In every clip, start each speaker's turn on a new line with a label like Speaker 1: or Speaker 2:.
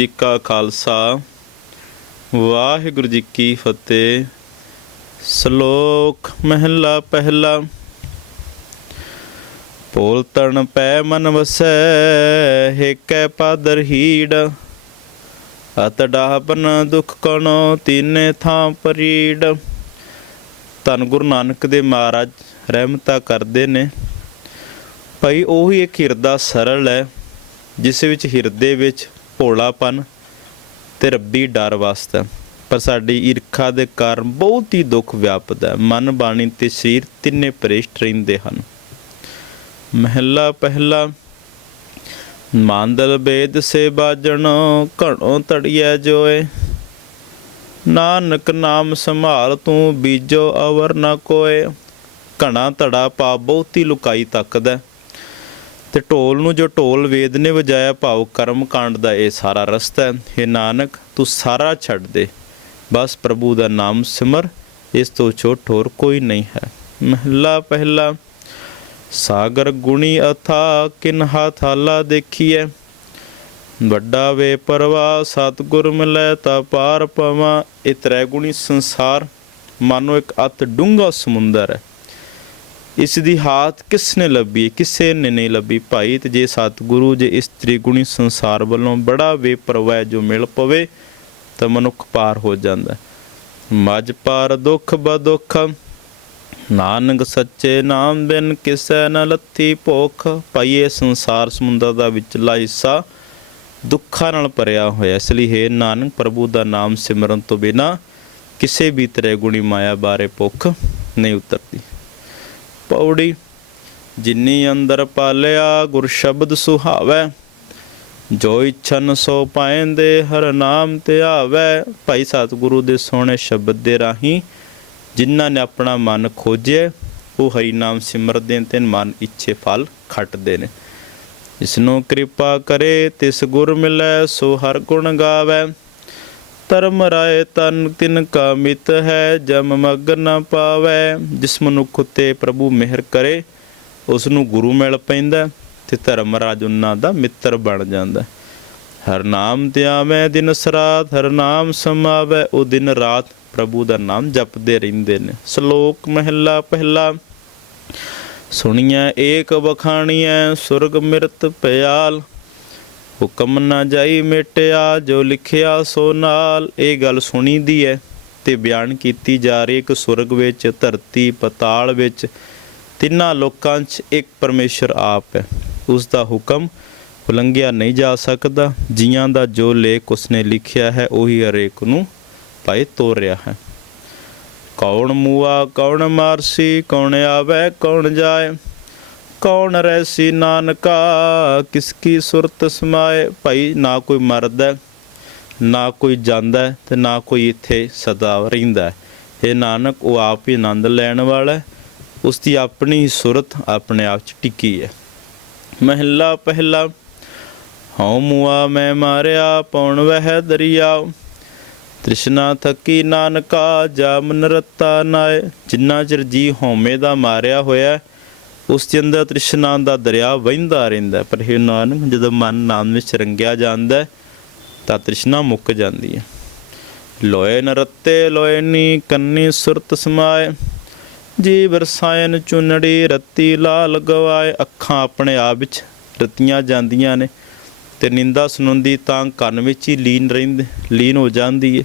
Speaker 1: ਜੀ ਕਾ ਖਾਲਸਾ, ਵਾਹਿਗੁਰੂ ਜੀ ਕੀ ਫਤਿਹ। ਸ਼ਲੋਕ ਮਹਿਲਾ ਪਹਿਲਾ। ਪੋਲ ਤਣ ਪੈ ਮਨ ਵਸੈ, ਹੇਕੈ ਪਾਦਰ ਹੀੜ। ਅਤ ਡਾਹਪਨ ਦੁਖ ਕਣੋ, ਤੀਨੇ ਥਾਂ ਪਰੀੜ। ਧੰਨ ਗੁਰੂ ਨਾਨਕ ਦੇ ਮਹਾਰਾਜ ਰਹਿਮਤਾ ਕਰਦੇ ਨੇ। ਭਾਈ ਉਹੀ ਇੱਕ ਹਿਰਦਾ ਸਰਲ ਹੈ, ਜਿਸ ਵਿੱਚ ਹਿਰਦੇ ਵਿੱਚ ਭੋਲਾਪਨ ਤੇ ਰੱਬੀ ਡਰ ਵਸਦਾ ਪਰ ਸਾਡੀ ਈਰਖਾ ਦੇ ਕਾਰਨ ਬਹੁਤ ਹੀ ਦੁੱਖ ਵਿਆਪਦਾ ਹੈ। ਮਨ, ਬਾਣੀ ਤੇ ਸਰੀਰ ਤਿੰਨੇ ਪ੍ਰੇਸ਼ਟ ਰਹਿੰਦੇ ਹਨ। ਮਹਿਲਾ ਪਹਿਲਾ, ਮਾਂਦਲ ਬੇਦ ਸੇ ਬਾਜਣ, ਘਣੋ ਤੜੀਐ ਜੋਏ। ਨਾਨਕ ਨਾਮ ਸੰਭਾਲ ਤੂੰ ਬੀਜੋ, ਅਵਰ ਨਾ ਕੋਏ। ਘਣਾ ਧੜਾ ਪਾ, ਬਹੁਤੀ ਲੁਕਾਈ ਤੱਕਦਾ ਤੇ ਢੋਲ ਨੂੰ ਜੋ ਢੋਲ ਵੇਦ ਨੇ ਵਜਾਇਆ ਭਾਵ ਕਰਮ ਕਾਂਡ ਦਾ ਇਹ ਸਾਰਾ ਰਸਤਾ ਹੈ। हे ਨਾਨਕ, ਤੂੰ ਸਾਰਾ ਛੱਡ ਦੇ। ਬਸ ਪ੍ਰਭੂ ਦਾ ਨਾਮ ਸਿਮਰ, ਇਸ ਤੋਂ ਛੋਟ ਹੋਰ ਕੋਈ ਨਹੀਂ ਹੈ। ਮਹਿਲਾ ਪਹਿਲਾ, ਸਾਗਰ ਗੁਣੀ ਅਥਾ ਕਿਨਹਾ ਥਾਲਾ ਦੇਖੀਐ। ਵੱਡਾ ਵੇ ਪਰਵਾ, ਸਤਿਗੁਰ ਮਿਲੈ ਤਾ ਪਾਰ ਪਵਾ। ਇਹ ਤ੍ਰੈ ਗੁਣੀ ਸੰਸਾਰ, ਮਾਨੋ ਇੱਕ ਅਤ ਡੂੰਘਾ ਸਮੁੰਦਰ ਹੈ। ਇਸ ਦੀ ਹਾਥ ਕਿਸ ਨੇ ਲੱਭੀ? ਕਿਸੇ ਨੇ ਨਹੀਂ ਲੱਭੀ। ਭਾਈ, ਤੇ ਜੇ ਸਤਿਗੁਰੂ, ਜੇ ਇਸ ਤ੍ਰਿਗੁਣੀ ਸੰਸਾਰ ਵੱਲੋਂ ਬੜਾ ਬੇਪਰਵਾਹ ਜੋ ਮਿਲ ਪਵੇ, ਤਾਂ ਮਨੁੱਖ ਪਾਰ ਹੋ ਜਾਂਦਾ। ਹੈ। ਮਜ ਪਾਰ ਦੁੱਖ ਬਦੁੱਖ ਨਾਨਕ ਸੱਚੇ ਨਾਮ ਬਿਨ ਕਿਸੈ ਨ ਲੱਥੀ ਭੁੱਖ। ਭਾਈ ਸੰਸਾਰ ਸਮੁੰਦਰ ਦਾ ਵਿਚਲਾ ਹਿੱਸਾ ਦੁੱਖਾਂ ਨਾਲ ਭਰਿਆ ਹੋਇਆ। ਇਸ ਲਈ ਹੈ ਨਾਨਕ, ਪ੍ਰਭੂ ਦਾ ਨਾਮ ਸਿਮਰਨ ਤੋਂ ਬਿਨਾ ਕਿਸੇ ਵੀ ਤਰ੍ਹਾਂ ਗੁਣੀ ਮਾਇਆ ਬਾਰੇ ਭੁੱਖ ਨਹੀਂ ਉਤਰਦੀ। ਪੌੜੀ, ਜਿਨੀ ਅੰਦਰ ਪਾਲਿਆ ਗੁਰ ਸ਼ਬਦ ਸੁਹਾਵੈ। ਜੋ ਇਛਨ ਸੋ ਪਾਏਂਦੇ ਹਰ ਨਾਮ ਤੇ ਆਵੈ। ਭਾਈ ਸਤਿਗੁਰੂ ਦੇ ਸੋਹਣੇ ਸ਼ਬਦ ਦੇ ਰਾਹੀਂ ਜਿਨ੍ਹਾਂ ਨੇ ਆਪਣਾ ਮਨ ਖੋਜਿਆ, ਉਹ ਹਰੀ ਨਾਮ ਸਿਮਰਦੇ ਤੇ ਮਨ ਇੱਛੇ ਫਲ ਖੱਟਦੇ ਨੇ। ਇਸ ਨੂੰ ਕਿਰਪਾ ਕਰੇ, ਤਿਸ ਗੁਰ ਮਿਲੈ, ਸੋ ਹਰ ਗੁਣ ਗਾਵੈ। ਧਰਮ ਰਾਏ ਤਨ ਤਿਨ ਕਾ ਮਿਤ ਹੈ, ਜਮ ਮਗ ਨ ਪਾਵੈ, ਜਿਸ ਮਨੁੱਖ ਉਤੇ ਪ੍ਰਭੂ ਮਿਹਰ ਕਰੇ ਉਸ ਨੂੰ ਗੁਰੂ ਮਿਲ ਪੈਂਦਾ ਤੇ ਧਰਮ ਰਾਜ ਉਹਨਾਂ ਦਾ ਮਿੱਤਰ ਬਣ ਜਾਂਦਾ ਹਰ ਨਾਮ ਧਿਆਵੈ ਦਿਨ ਸਰਾਤ, ਹਰ ਨਾਮ ਸਮਾਵੈ ਉਹ ਦਿਨ ਰਾਤ, ਪ੍ਰਭੂ ਦਾ ਨਾਮ ਜਪਦੇ ਰਹਿੰਦੇ ਨੇ। ਸ਼ਲੋਕ ਮਹਿਲਾ ਪਹਿਲਾ, ਸੁਣੀਐ ਏਕ ਬਖਾਣੀਐ ਸੁਰਗ ਮਿਰਤ ਪਿਆਲ ਹੁਕਮ ਨਾ ਜਾਈ ਮਿਟਿਆ, ਜੋ ਲਿਖਿਆ ਸੋ ਨਾਲ। ਇਹ ਗੱਲ ਸੁਣੀ ਦੀ ਹੈ ਤੇ ਬਿਆਨ ਕੀਤੀ ਜਾ ਰਹੀ ਹੈ ਕਿ ਸੁਰਗ ਵਿੱਚ, ਧਰਤੀ, ਪਤਾਲ ਵਿੱਚ। ਤਿੰਨਾਂ ਲੋਕਾਂ 'ਚ ਇੱਕ ਪਰਮੇਸ਼ਰ ਆਪ ਹੈ ਉਸ ਦਾ ਹੁਕਮ ਉਲੰਘਿਆ ਨਹੀਂ ਜਾ ਸਕਦਾ। ਜੀਆਂ ਦਾ ਜੋ ਲੇਖ ਉਸਨੇ ਲਿਖਿਆ ਹੈ, ਉਹੀ ਹਰੇਕ ਨੂੰ ਭਾਈ ਰਿਹਾ ਹੈ। ਕੌਣ ਮੂਆ, ਕੌਣ ਮਾਰਸੀ, ਕੌਣ ਆਵੇ, ਕੌਣ ਜਾਏ। ਕੌਣ ਰਹਿਸੀ ਨਾਨਕਾ? ਕਿਸ ਕੀ ਸੁਰਤ ਸਮਾਏ? ਭਾਈ, ਨਾ ਕੋਈ ਮਰਦਾ, ਨਾ ਕੋਈ ਜਾਂਦਾ ਤੇ ਨਾ ਕੋਈ ਇੱਥੇ ਸਦਾ ਰਹਿੰਦਾ। ਇਹ ਨਾਨਕ, ਉਹ ਆਪ ਹੀ ਆਨੰਦ ਲੈਣ ਵਾਲਾ ਹੈ। ਉਸ ਦੀ ਆਪਣੀ ਹੀ ਸੁਰਤ ਆਪਣੇ ਆਪ ਚ ਟਿੱਕੀ ਹੈ। ਮਹਿਲਾ ਪਹਿਲਾ, ਹਉ ਮੁਆ ਮੈਂ ਮਾਰਿਆ, ਪਉਣ ਵਹਿ ਦਰਿਆ। ਤ੍ਰਿਸ਼ਨਾ ਥਕੀ ਨਾਨਕਾ, ਜਾਮਨ ਰਤਾ ਨਾਏ। ਜਿੰਨਾ ਚਿਰ ਜੀ ਹਉਮੈ ਦਾ ਮਾਰਿਆ ਹੋਇਆ ਉਸ ਦੇ ਅੰਦਰ ਤ੍ਰਿਸ਼ਨਾ ਦਾ ਦਰਿਆ ਵਹਿੰਦਾ ਰਹਿੰਦਾ ਪਰ ਹੇ ਨਾਨਕ, ਜਦੋਂ ਮਨ ਨਾਮ ਵਿੱਚ ਰੰਗਿਆ ਜਾਂਦਾ ਤਾਂ ਤ੍ਰਿਸ਼ਨਾ ਮੁੱਕ ਜਾਂਦੀ ਹੈ। ਲੋਏ ਨਰਤੇ ਲੋਏ ਨੀ ਕੰਨੀ ਸੁਰਤ ਸਮਾਏ ਜੀ ਵਰਸਾਇਨ ਚੁੰਨੜੀ ਰੱਤੀ ਲਾਲ ਗਵਾਏ, ਅੱਖਾਂ ਆਪਣੇ ਆਪ ਵਿੱਚ ਰਤੀਆਂ ਜਾਂਦੀਆਂ ਨੇ, ਤੇ ਨਿੰਦਾ ਸੁਣਦੀ ਤਾਂ ਕੰਨ ਵਿੱਚ ਹੀ ਲੀਨ ਰਹਿੰਦੇ, ਲੀਨ ਹੋ ਜਾਂਦੀ ਹੈ,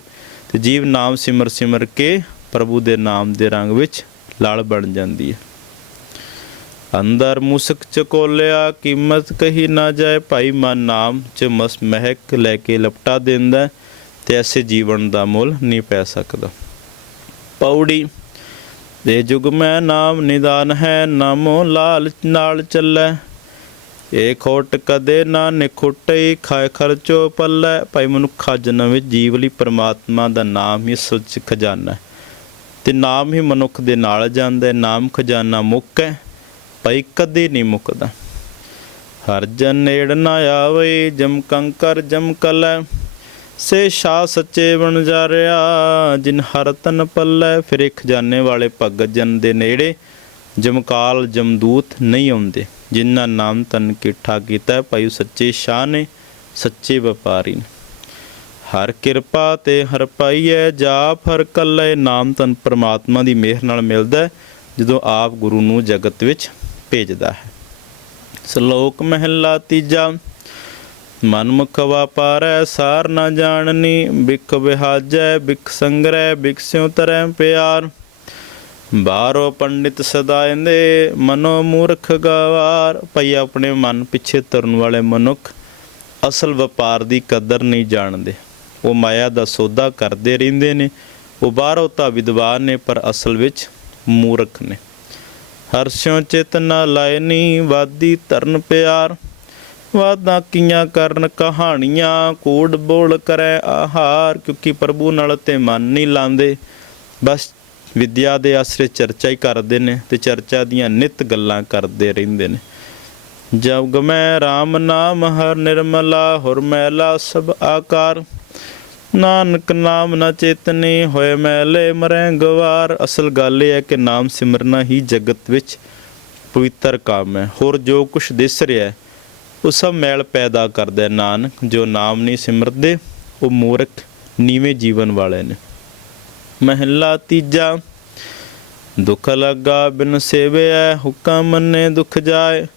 Speaker 1: ਤੇ ਜੀਵ ਨਾਮ ਸਿਮਰ ਸਿਮਰ ਕੇ ਪ੍ਰਭੂ ਦੇ ਨਾਮ ਦੇ ਰੰਗ ਵਿੱਚ ਲਾਲ ਬਣ ਜਾਂਦੀ ਹੈ। ਅੰਦਰ ਮੁਸਕ ਚਕੋਲਿਆ ਕੀਮਤ ਕਹੀ ਨਾ ਜਾਏ, ਭਾਈ ਮਨ ਨਾਮ ਚ ਮਸ ਮਹਿਕ ਲੈ ਕੇ ਲਪਟਾ ਦਿੰਦਾ ਤੇ ਐਸੇ ਜੀਵਨ ਦਾ ਮੁੱਲ ਨਹੀਂ ਪੈ ਸਕਦਾ। ਪੌੜੀ, ਦੇ ਜੁਗ ਮੈਂ ਨਾਮ ਨਿਦਾਨ ਹੈ, ਨਾਮੋ ਲਾਲ ਨਾਲ ਚੱਲੈ। ਏ ਖੋਟ ਕਦੇ ਨਾ ਨਿਖੁੱਟਈ ਖਾਏ ਖਰਚੋ ਪੱਲੇ। ਭਾਈ ਮਨੁੱਖਾ ਜਨਮ ਵਿੱਚ ਜੀਵ ਲਈ ਪ੍ਰਮਾਤਮਾ ਦਾ ਨਾਮ ਹੀ ਸੱਚ ਖਜ਼ਾਨਾ ਤੇ ਨਾਮ ਹੀ ਮਨੁੱਖ ਦੇ ਨਾਲ ਜਾਂਦਾ ਹੈ, ਨਾਮ ਖਜ਼ਾਨਾ ਮੁੱਕ ਹੈ। ਭਾਈ ਕਦੇ ਨਹੀਂ ਮੁੱਕਦਾ। ਹਰ ਜਨ ਨੇੜ ਨਾ ਆਵੇ, ਜਮ ਕੰਕਰ ਜਮ ਕਲੈ। ਸੇ ਸ਼ਾ ਸੱਚੇ ਬਣ ਜਾ ਰਿਆ, ਜਿਨ ਹਰ ਤਨ ਪੱਲੇ। ਫਿਰ ਇੱਕ ਖਜ਼ਾਨੇ ਵਾਲੇ ਭਗਤ ਜਨ ਦੇ ਨੇੜੇ ਜਮਕਾਲ ਜਮਦੂਤ ਨਹੀਂ ਆਉਂਦੇ। ਜਿਨ੍ਹਾਂ ਨਾਮ ਤਨ ਕਿੱਠਾ ਕੀਤਾ, ਭਾਈ ਸੱਚੇ ਸ਼ਾਹ ਨੇ, ਸੱਚੇ ਵਪਾਰੀ ਨੇ। ਹਰ ਕਿਰਪਾ ਤੇ ਹਰ ਪਾਈਐ, ਜਾਪ ਹਰ ਕੱਲੇ। ਨਾਮ ਤਨ ਪ੍ਰਮਾਤਮਾ ਦੀ ਮਿਹਰ ਨਾਲ ਮਿਲਦਾ, ਜਦੋਂ ਆਪ ਗੁਰੂ ਨੂੰ ਜਗਤ ਵਿੱਚ ਭੇਜਦਾ ਹੈ। ਸ਼ਲੋਕ ਮਹਿਲਾ ਤੀਜਾ ਮਨਮੁਖ ਵਾਪਾਰੈ, ਸਾਰ ਨਾ ਜਾਣਨੀ, ਬਿਖ ਵਿਹਾਜੈ, ਬਿਖ ਸੰਗਰੈ, ਬਿਖ ਸਿਉ ਤਰੈ ਪਿਆਰ। ਬਾਰੋ ਪੰਡਿਤ ਸਦਾ ਇੰਦੇ ਮਨੋ ਮੂਰਖ ਗਵਾਰ। ਭਈ ਆਪਣੇ ਮਨ ਪਿੱਛੇ ਤੁਰਨ ਵਾਲੇ ਮਨੁੱਖ ਅਸਲ ਵਪਾਰ ਦੀ ਕਦਰ ਨਹੀਂ ਜਾਣਦੇ। ਉਹ ਮਾਇਆ ਦਾ ਸੌਦਾ ਕਰਦੇ ਰਹਿੰਦੇ ਨੇ। ਉਹ ਬਾਹਰੋਂ ਤਾਂ ਵਿਦਵਾਨ ਨੇ, ਪਰ ਅਸਲ ਵਿੱਚ ਮੂਰਖ ਨੇ। ਹਰਸ਼ੋਂ ਚਿਤ ਨਾ ਲਾਇਨੀ ਵਾਦੀ ਧਰਨ ਪਿਆਰ। ਵਾਦਾਂ ਕੀਆਂ ਕਰਨ ਕਹਾਣੀਆਂ, ਕੂੜ ਬੋਲ ਕਰੈ ਆਹਾਰ, ਕਿਉਂਕਿ ਪ੍ਰਭੂ ਨਾਲ ਤੇ ਮਨ ਨਹੀਂ ਲਾਉਂਦੇ ਬਸ ਵਿਦਿਆ ਦੇ ਆਸਰੇ ਚਰਚਾ ਹੀ ਕਰਦੇ ਨੇ ਤੇ ਚਰਚਾ ਦੀਆਂ ਨਿਤ ਗੱਲਾਂ ਕਰਦੇ ਰਹਿੰਦੇ ਨੇ। ਜਬ ਗਮੈ RAM ਨਾਮ, ਹਰ ਨਿਰਮਲਾ, ਹੁਰ ਮੈਲਾ, ਸਭ ਆਕਾਰ। ਨਾਨਕ ਨਾਮ ਨਾ ਚੇਤਨੀ ਹੋਏ ਮੈਲੇ ਮਰੈ ਗਵਾਰ। ਅਸਲ ਗੱਲ ਇਹ ਹੈ ਕਿ ਨਾਮ ਸਿਮਰਨਾ ਹੀ ਜਗਤ ਵਿੱਚ ਪਵਿੱਤਰ ਕੰਮ ਹੈ। ਹੋਰ ਜੋ ਕੁਛ ਦਿਸ ਰਿਹਾ ਉਹ ਸਭ ਮੈਲ ਪੈਦਾ ਕਰਦਾ ਨਾਨਕ। ਜੋ ਨਾਮ ਨਹੀਂ ਸਿਮਰਦੇ, ਉਹ ਮੂਰਖ ਨੀਵੇਂ ਜੀਵਨ ਵਾਲੇ ਨੇ। ਮਹਿਲਾ ਤੀਜਾ, ਦੁਖ ਲੱਗਾ ਬਿਨ ਸੇਵਿਆ, ਹੁਕਮ ਮੰਨੇ ਦੁਖ ਜਾਏ।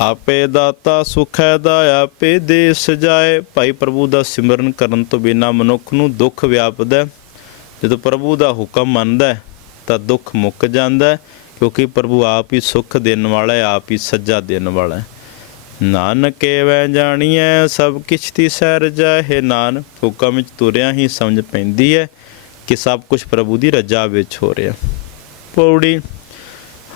Speaker 1: ਆਪੇ ਦਾਤਾ ਸੁਖ ਹੈ ਦਾ, ਆਪੇ ਦੇ ਸਜਾਏ ਭਾਈ ਪ੍ਰਭੂ ਦਾ ਸਿਮਰਨ ਕਰਨ ਤੋਂ ਬਿਨਾ ਮਨੁੱਖ ਨੂੰ ਦੁੱਖ ਵਿਆਪਦਾ ਜਦੋਂ ਪ੍ਰਭੂ ਦਾ ਹੁਕਮ ਮੰਨਦਾ ਤਾਂ ਦੁੱਖ ਮੁੱਕ ਜਾਂਦਾ ਕਿਉਂਕਿ ਪ੍ਰਭੂ ਆਪ ਹੀ ਸੁਖ ਦੇਣ ਵਾਲਾ ਹੈ, ਆਪ ਹੀ ਸੱਜਾ ਦੇਣ ਵਾਲਾ ਹੈ। ਨਾਨਕੇ ਵੈ ਜਾਣੀਐ, ਸਭ ਕਿਛ ਤੀ ਸਹਿ ਜਾਏ। ਨਾਨ ਹੁਕਮ ਵਿੱਚ ਤੁਰਿਆ ਹੀ ਸਮਝ ਪੈਂਦੀ ਹੈ ਕਿ ਸਭ ਕੁਝ ਪ੍ਰਭੂ ਦੀ ਰਜਾ ਵਿੱਚ ਹੋ ਰਿਹਾ ਪੌੜੀ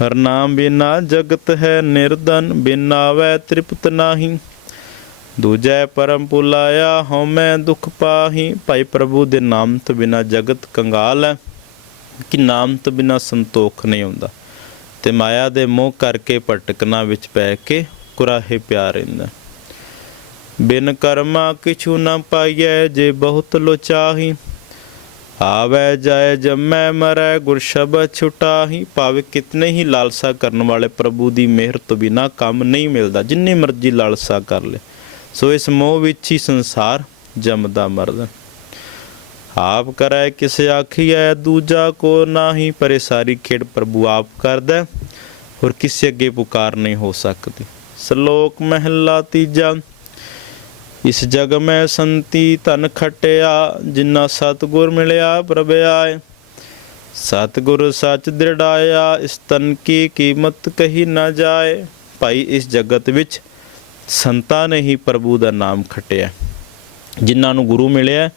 Speaker 1: ਹਰ ਨਾਮ ਬਿਨਾ ਜਗਤ ਹੈ ਨਿਰਧਨ, ਬਿਨਾ ਵੈ ਤ੍ਰਿਪਤ ਨਾਹੀ। ਦੂਜੈ ਪਰਮ ਪੁਲਾਇਆ, ਹਉਮੈ ਦੁਖ ਪਾਹੀ। ਭਾਈ ਪ੍ਰਭੂ ਦੇ ਨਾਮ ਤੋਂ ਬਿਨਾ ਜਗਤ ਕੰਗਾਲ ਹੈ, ਕਿ ਨਾਮ ਤੋਂ ਬਿਨਾ ਸੰਤੋਖ ਨਹੀਂ ਹੁੰਦਾ। ਤੇ ਮਾਇਆ ਦੇ ਮੋਹ ਕਰਕੇ ਭਟਕਣਾ ਵਿੱਚ ਪੈ ਕੇ ਕੁਰਾਹੇ ਪਿਆ ਰਹਿੰਦਾ। ਬਿਨ ਕਰਮਾ ਕਿਛੂ ਨਾ ਪਾਈਐ, ਜੇ ਬਹੁਤ ਲੋਚਾਹੀ ਆਵੈ ਜਾਏ ਜੰਮੈ ਮਰੈ ਗੁਰ ਸ਼ਬਦ ਛੁਟਾਹੀ। ਭਾਵੇਂ ਕਿਤਨੇ ਹੀ ਲਾਲਸਾ ਕਰਨ ਵਾਲੇ ਪ੍ਰਭੂ ਦੀ ਮਿਹਰ ਤੋਂ ਬਿਨਾ ਕੰਮ ਨਹੀਂ ਮਿਲਦਾ, ਜਿੰਨੀ ਮਰਜ਼ੀ ਲਾਲਸਾ ਕਰ ਲੈ। ਸੋ ਇਸ ਮੋਹ ਵਿੱਚ ਹੀ ਸੰਸਾਰ ਜੰਮਦਾ ਮਰਦਾ। ਆਪ ਕਰੈ ਕਿਸ ਆਖੀਐ, ਦੂਜਾ ਕੋ ਨਾਹੀ, ਪਰੇ ਸਾਰੀ ਖੇਡ ਪ੍ਰਭੂ ਆਪ ਕਰਦਾ ਹੋਰ ਕਿਸੇ ਅੱਗੇ ਪੁਕਾਰ ਨਹੀਂ ਹੋ ਸਕਦੀ। ਸ਼ਲੋਕ ਮਹਿਲਾ ਤੀਜਾ ਇਸ ਜਗ ਮੈਂ ਸੰਤੀ ਧਨ ਖਟਿਆ ਜਿਨ੍ਹਾਂ ਸਤਗੁਰ ਮਿਲਿਆ ਪ੍ਰਭ ਆਏ। ਸਤਗੁਰ ਸੱਚ ਦ੍ਰਿੜਾਇਆ, ਇਸ ਤਨ ਕੀ ਕੀਮਤ ਕਹੀ ਨਾ ਜਾਏ। ਭਾਈ, ਇਸ ਜਗਤ ਵਿੱਚ ਸੰਤਾਂ ਨੇ ਹੀ ਪ੍ਰਭੂ ਦਾ ਨਾਮ ਖਟਿਆ। ਜਿਨ੍ਹਾਂ ਨੂੰ ਗੁਰੂ ਮਿਲਿਆ,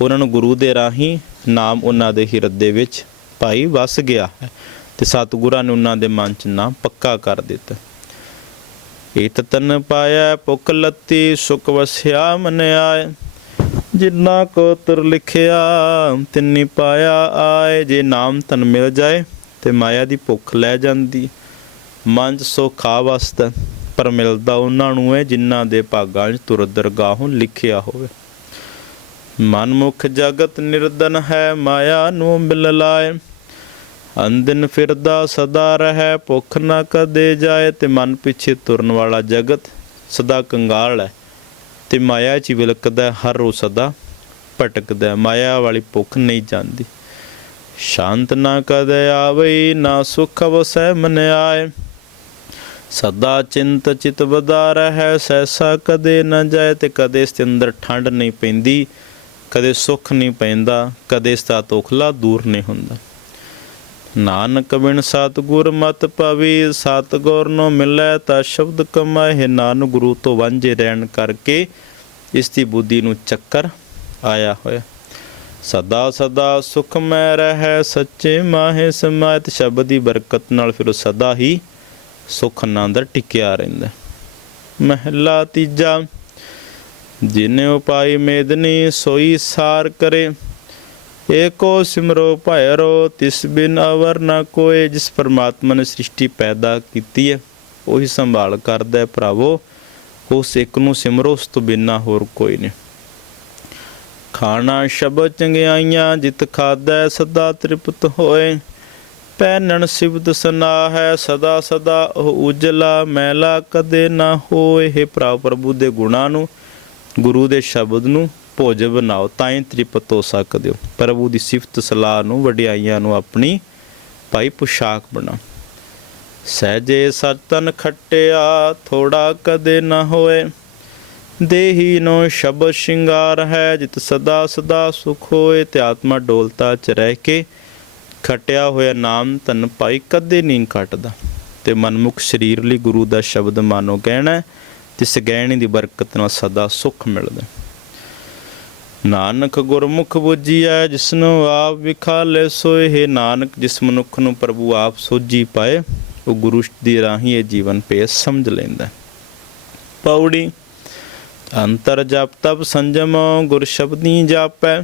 Speaker 1: ਉਹਨਾਂ ਨੂੰ ਗੁਰੂ ਦੇ ਰਾਹੀਂ ਨਾਮ ਉਹਨਾਂ ਦੇ ਹਿਰਦੇ ਵਿੱਚ ਭਾਈ ਵਸ ਗਿਆ ਹੈ ਤੇ ਸਤਿਗੁਰਾਂ ਨੇ ਉਹਨਾਂ ਦੇ ਮਨ 'ਚ ਨਾਮ ਪੱਕਾ ਕਰ ਦਿੱਤਾ। ਇਤ ਤਨ ਪਾਇਆ, ਭੁਖ ਲੱਤੀ ਸੁਖ ਵਸਿਆ, ਮਨ ਆਏ। ਜਿੰਨਾ ਕੋ ਤੁਰ ਲਿਖਿਆ, ਤਿੰਨੀ ਪਾਇਆ ਆਏ। ਜੇ ਨਾਮ ਤਨ ਮਿਲ ਜਾਏ, ਤੇ ਮਾਇਆ ਦੀ ਭੁੱਖ ਲੈ ਜਾਂਦੀ। ਮਨ 'ਚ ਸੁਖ ਆ ਵਸਦਾ, ਪਰ ਮਿਲਦਾ ਉਹਨਾਂ ਨੂੰ ਹੈ ਜਿਨ੍ਹਾਂ ਦੇ ਭਾਗਾਂ 'ਚ ਤੁਰ ਦਰਗਾਹੋਂ ਲਿਖਿਆ ਹੋਵੇ। ਮਨਮੁਖ ਜਗਤ ਨਿਰਦਨ ਹੈ, ਮਾਇਆ ਨੂੰ ਮਿਲ ਲਾਏ। ਅੰਦਨ ਫਿਰਦਾ ਸਦਾ ਰਹਿ, ਭੁੱਖ ਨਾ ਕਦੇ ਜਾਏ, ਤੇ ਮਨ ਪਿੱਛੇ ਤੁਰਨ ਵਾਲਾ ਜਗਤ ਸਦਾ ਕੰਗਾਲ ਹੈ। ਤੇ ਮਾਇਆ 'ਚ ਵਿਲਕਦਾ, ਹਰ ਰੋਜ਼ ਸਦਾ ਭਟਕਦਾ ਮਾਇਆ ਵਾਲੀ ਭੁੱਖ ਨਹੀਂ ਜਾਂਦੀ। ਸ਼ਾਂਤ ਨਾ ਕਦੇ ਆਵੇ, ਨਾ ਸੁਖ ਵਸੈ, ਮਨ ਆਏ। ਸਦਾ ਚਿੰਤ ਚਿਤ ਵਧਾ ਰਹਿ ਸੈਸਾ ਕਦੇ ਨਾ ਜਾਏ, ਤੇ ਕਦੇ ਇਸ ਦੇ ਅੰਦਰ ਠੰਡ ਨਹੀਂ ਪੈਂਦੀ, ਕਦੇ ਸੁੱਖ ਨਹੀਂ ਪੈਂਦਾ, ਕਦੇ ਇਸ ਦਾ ਤੋਖਲਾ ਦੂਰ ਨਹੀਂ ਹੁੰਦਾ। ਨਾਨਕ ਬਿਨ ਸਤਿਗੁਰ ਮਤ ਪਵੀ, ਸਤਿਗੁਰ ਨੂੰ ਮਿਲੈ ਤਾਂ ਸ਼ਬਦ ਕਮਾਏ, ਨਾਨਕ ਗੁਰੂ ਤੋਂ ਵਾਂਝੇ ਰਹਿਣ ਕਰਕੇ ਇਸ ਦੀ ਬੁੱਧੀ ਨੂੰ ਚੱਕਰ ਆਇਆ ਹੋਇਆ। ਸਦਾ ਸਦਾ ਸੁਖ ਮੈਂ ਰਹਿ, ਸੱਚੇ ਮਾਹੇ ਸਮਾਇਤ ਸ਼ਬਦ ਦੀ ਬਰਕਤ ਨਾਲ ਫਿਰ ਉਹ ਸਦਾ ਹੀ ਸੁਖ ਆਨੰਦ ਟਿਕਿਆ ਰਹਿੰਦਾ। ਮਹਿਲਾ ਤੀਜਾ, ਜਿਨੇ ਉਪਾਈ ਮੇਦਨੀ ਸੋਈ ਸਾਰ ਕਰੇ ਏਕੋ ਸਿਮਰੋ ਭੈਰੋ ਤਿਸ ਬਿਨ ਅਵਰ ਨਾ ਕੋਏ, ਜਿਸ ਪਰਮਾਤਮਾ ਨੇ ਸ੍ਰਿਸ਼ਟੀ ਪੈਦਾ ਕੀਤੀ ਹੈ, ਉਹੀ ਸੰਭਾਲ ਕਰਦਾ ਹੈ ਭਰਾਵੋ। ਉਸ ਇੱਕ ਨੂੰ ਸਿਮਰੋ, ਉਸ ਤੋਂ ਬਿਨਾ ਹੋਰ ਕੋਈ ਨਹੀਂ। ਖਾਣਾ ਸ਼ਬਦ ਚੰਗਿਆਈਆਂ, ਜਿਤ ਖਾਦਾ ਸਦਾ ਤ੍ਰਿਪਤ ਹੋਏ। ਪੈਨਣ ਸਿਵਦ ਸਨਾ ਹੈ, ਸਦਾ ਸਦਾ ਉਹ ਉਜਲਾ ਮੈਲਾ ਕਦੇ ਨਾ ਹੋਏ। ਹੈ ਭਰਾ ਪ੍ਰਭੂ ਦੇ ਗੁਣਾਂ ਨੂੰ, ਗੁਰੂ ਦੇ ਸ਼ਬਦ ਨੂੰ ਭੋਜ ਬਣਾਓ, ਤਾਂ ਹੀ ਤ੍ਰਿਪਤ ਹੋ ਸਕਦੇ ਹੋ। ਪ੍ਰਭੂ ਦੀ ਸਿਫਤ ਸਲਾਹ ਨੂੰ ਵਡਿਆਈਆਂ ਨੂੰ ਆਪਣੀ ਭਾਈ ਪੁਸ਼ਾਕ ਬਣਾ ਸਹਜੇ ਸਤਨ ਖਟਿਆ ਥੋੜਾ ਕਦੇ ਨਾ ਹੋਏ। ਦੇਹੀ ਨੋ ਸ਼ਬਦ ਸ਼ਿੰਗਾਰ ਹੈ, ਜਿਤ ਸਦਾ ਸਦਾ ਸੁਖ ਹੋਏ। ਤੇ ਆਤਮਾ ਡੋਲਤਾ ਚ ਰਹਿ ਕੇ ਖਟਿਆ ਹੋਇਆ ਨਾਮ ਤਨ ਪਾਈ ਕਦੇ ਨਹੀਂ ਘਟਦਾ। ਤੇ ਮਨਮੁਖ ਸਰੀਰ ਲਈ ਗੁਰੂ ਦਾ ਸ਼ਬਦ ਮਾਨੋ ਕਹਿਣਾ ਤੇ ਗਹਿਣੀ ਦੀ ਬਰਕਤ ਨਾਲ ਸਦਾ ਸੁਖ ਮਿਲਦਾ ਨਾਨਕ ਗੁਰਮੁਖ ਬੁੱਝੀਐ ਜਿਸਨੂੰ ਆਪ ਵਿਖਾਲੇ ਸੋਏ। ਹੈ ਨਾਨਕ, ਜਿਸ ਮਨੁੱਖ ਨੂੰ ਪ੍ਰਭੂ ਆਪ ਸੋਝੀ ਪਾਏ, ਉਹ ਗੁਰੂ ਦੀ ਰਾਹੀਂ ਇਹ ਜੀਵਨ ਪੇ ਸਮਝ ਲੈਂਦਾ। ਪੌੜੀ, ਅੰਤਰ ਜਪ ਤਪ ਸੰਜਮ, ਗੁਰ ਸ਼ਬਦੀ ਜਾਪੈ।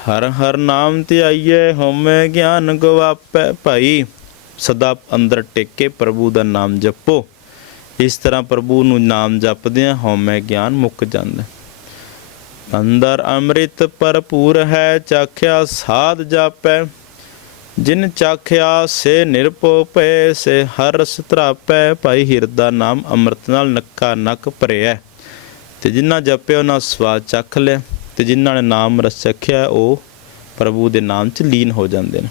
Speaker 1: ਹਰ ਹਰ ਨਾਮ ਤੇ ਧਿਆਈਏ ਹਉਮੈ ਗਿਆਨ ਗਵਾਪੈ। ਭਾਈ, ਸਦਾ ਅੰਦਰ ਟੇਕੇ ਪ੍ਰਭੂ ਦਾ ਨਾਮ ਜਪੋ। ਇਸ ਤਰ੍ਹਾਂ ਪ੍ਰਭੂ ਨੂੰ ਨਾਮ ਜਪਦਿਆਂ ਹਉਮੈ ਗਿਆਨ ਮੁੱਕ ਜਾਂਦਾ। ਅੰਦਰ ਅੰਮ੍ਰਿਤ ਭਰਪੂਰ ਹੈ, ਚਾਖਿਆ ਸਾਧ ਜਾਪੈ। ਜਿਨ ਚਾਖਿਆ ਸੇ ਨਿਰਪੋ ਪੈ ਸੇ ਹਰ ਰਸ ਧਰਾਪੈ, ਭਾਈ ਹਿਰਦਾ ਨਾਮ ਅੰਮ੍ਰਿਤ ਨਾਲ ਨੱਕਾ ਨੱਕ ਭਰਿਆ ਤੇ ਜਿਨ੍ਹਾਂ ਜਪਿਆ, ਉਹਨਾਂ ਸਵਾਦ ਚੱਖ ਲਿਆ। ਤੇ ਜਿਨ੍ਹਾਂ ਨੇ ਨਾਮ ਰਸ ਚਖਿਆ, ਉਹ ਪ੍ਰਭੂ ਦੇ ਨਾਮ 'ਚ ਲੀਨ ਹੋ ਜਾਂਦੇ ਨੇ।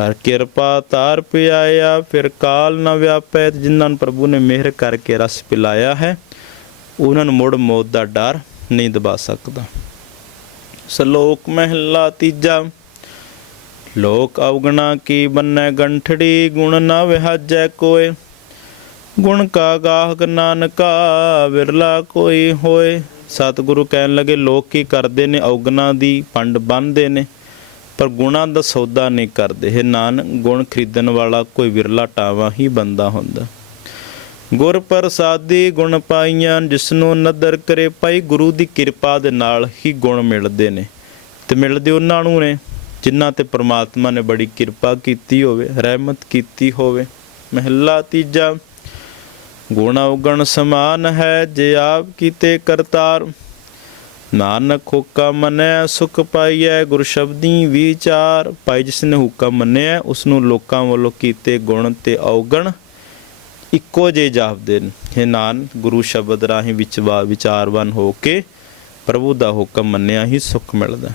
Speaker 1: ਹਰ ਕਿਰਪਾ ਤਾਰ ਪਿਆਇਆ, ਫਿਰ ਕਾਲ ਨਾ ਵਿਆਪੈ। ਤੇ ਜਿਨ੍ਹਾਂ ਨੂੰ ਪ੍ਰਭੂ ਨੇ ਮਿਹਰ ਕਰਕੇ ਰਸ ਪਿਲਾਇਆ ਹੈ, ਉਹਨਾਂ ਨੂੰ ਮੁੜ ਮੌਤ ਦਾ ਡਰ ਨਹੀਂ ਦਬਾ ਸਕਦਾ। ਸ਼ਲੋਕ ਮਹਿਲਾ ਤੀਜਾ, ਲੋਕ ਅਵਗਣਾ ਕੀ ਬੰਨੈ ਗੰਠੜੀ, ਗੁਣ ਨਾ ਵਿਹਾਜੈ ਕੋਏ। ਗੁਣ ਕਾ ਗਾਹਕ ਨਾਨਕਾ ਵਿਰਲਾ ਕੋਈ ਹੋਏ। ਸਤਿਗੁਰੂ ਕਹਿਣ ਲੱਗੇ, ਲੋਕ ਕੀ ਕਰਦੇ ਨੇ? ਔਗਣਾ ਦੀ ਪੰਡ ਬੰਨਦੇ ਨੇ, ਪਰ ਗੁਣਾਂ ਦਾ ਸੌਦਾ ਨਹੀਂ ਕਰਦੇ। ਹੈ ਨਾਨਕ, ਗੁਣ ਖਰੀਦਣ ਵਾਲਾ ਕੋਈ ਵਿਰਲਾ ਟਾਵਾ ਹੀ ਬੰਦਾ ਹੁੰਦਾ। ਗੁਰ ਪ੍ਰਸਾਦੀ ਗੁਣ ਪਾਈਆਂ, ਜਿਸਨੂੰ ਨਦਰ ਕਰੇ ਭਾਈ ਗੁਰੂ ਦੀ ਕਿਰਪਾ ਦੇ ਨਾਲ ਹੀ ਗੁਣ ਮਿਲਦੇ ਨੇ। ਤੇ ਮਿਲਦੇ ਉਹਨਾਂ ਨੂੰ ਨੇ, ਜਿਨ੍ਹਾਂ ਤੇ ਪ੍ਰਮਾਤਮਾ ਨੇ ਬੜੀ ਕਿਰਪਾ ਕੀਤੀ ਹੋਵੇ, ਰਹਿਮਤ ਕੀਤੀ ਹੋਵੇ। ਮਹਿਲਾ ਤੀਜਾ, ਗੁਣ ਉਗਣ ਸਮਾਨ ਹੈ, ਜੇ ਆਪ ਕੀਤੇ ਕਰਤਾਰ। ਨਾਨਕ ਹੁਕਮ ਮੰਨੈ, ਸੁਖ ਪਾਈਐ, ਗੁਰ ਸ਼ਬਦੀ ਵਿਚਾਰ। ਭਾਈ ਜਿਸ ਨੇ ਹੁਕਮ ਮੰਨਿਆ ਉਸ ਨੂੰ ਲੋਕਾਂ ਵੱਲੋਂ ਕੀਤੇ ਗੁਣ ਤੇ ਔਗਣ ਇੱਕੋ ਜੇ ਜਾਪਦੇ ਨੇ। ਇਹ ਨਾਨਕ, ਗੁਰੂ ਸ਼ਬਦ ਰਾਹੀਂ ਵਿਚਵਾ ਵਿਚਾਰਵਾਨ ਹੋ ਕੇ ਪ੍ਰਭੂ ਦਾ ਹੁਕਮ ਮੰਨਿਆ ਹੀ ਸੁਖ ਮਿਲਦਾ।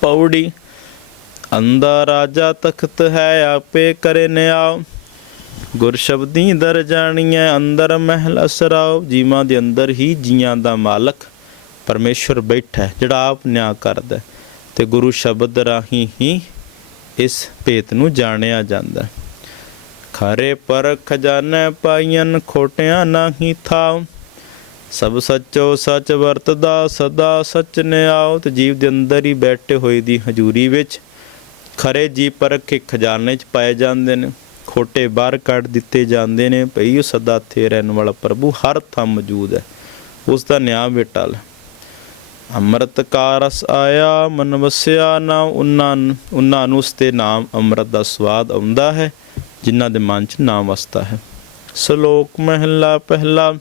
Speaker 1: ਪੌੜੀ ਅੰਦਾ ਰਾਜਾ ਤਖਤ ਹੈ ਆਪੇ ਕਰੇ ਨਿਆ। ਗੁਰ ਸ਼ਬਦੀ ਦਰ ਜਾਣੀਐ, ਅੰਦਰ ਮਹਿਲ ਅਸਰਾਓ ਜੀਵਾਂ ਦੇ ਅੰਦਰ ਹੀ ਜੀਆਂ ਦਾ ਮਾਲਕ ਪਰਮੇਸ਼ਵਰ ਬੈਠਾ, ਜਿਹੜਾ ਆਪ ਨਿਆਂ ਕਰਦਾ ਤੇ ਗੁਰੂ ਸ਼ਬਦ ਰਾਹੀਂ ਹੀ ਇਸ ਭੇਤ ਨੂੰ ਜਾਣਿਆ ਜਾਂਦਾ ਹੈ। ਖਰੇ ਪਰ ਖਜ਼ਾਨੇ ਪਾਈਨ ਖੋਟਿਆਂ ਨਾਹੀ ਥਾਉ। ਸਭ ਸੱਚੋ ਸੱਚ ਵਰਤਦਾ, ਸਦਾ ਸੱਚ ਨਿਆਉ। ਤੇ ਜੀਵ ਦੇ ਅੰਦਰ ਹੀ ਬੈਠੇ ਹੋਏ ਦੀ ਹਜ਼ੂਰੀ ਵਿੱਚ ਖਰੇ ਜੀ ਪਰਖੇ ਖਜ਼ਾਨੇ 'ਚ ਪਾਏ ਜਾਂਦੇ ਨੇ। ਖੋਟੇ ਬਾਹਰ ਕੱਢ ਦਿੱਤੇ ਜਾਂਦੇ ਨੇ। ਭਈ ਉਹ ਸਦਾ ਇੱਥੇ ਰਹਿਣ ਵਾਲਾ ਪ੍ਰਭੂ ਹਰ ਥਾਂ ਮੌਜੂਦ ਹੈ। ਉਸ ਦਾ ਨਿਆਂ ਵਿਟਲ ਅੰਮ੍ਰਿਤ ਕਾ ਆਇਆ, ਮਨ ਵਸਿਆ ਨਾ ਉਹਨਾਂ ਨੂੰ- ਉਹਨਾਂ ਨੂੰ ਉਸ ਤੇ ਨਾਮ ਅੰਮ੍ਰਿਤ ਦਾ ਸਵਾਦ ਆਉਂਦਾ ਹੈ। ਜਿਨ੍ਹਾਂ ਦੇ ਮਨ 'ਚ ਨਾਮ ਵਸਦਾ ਹੈ। ਸ਼ਲੋਕ ਮਹਿਲਾ ਪਹਿਲਾ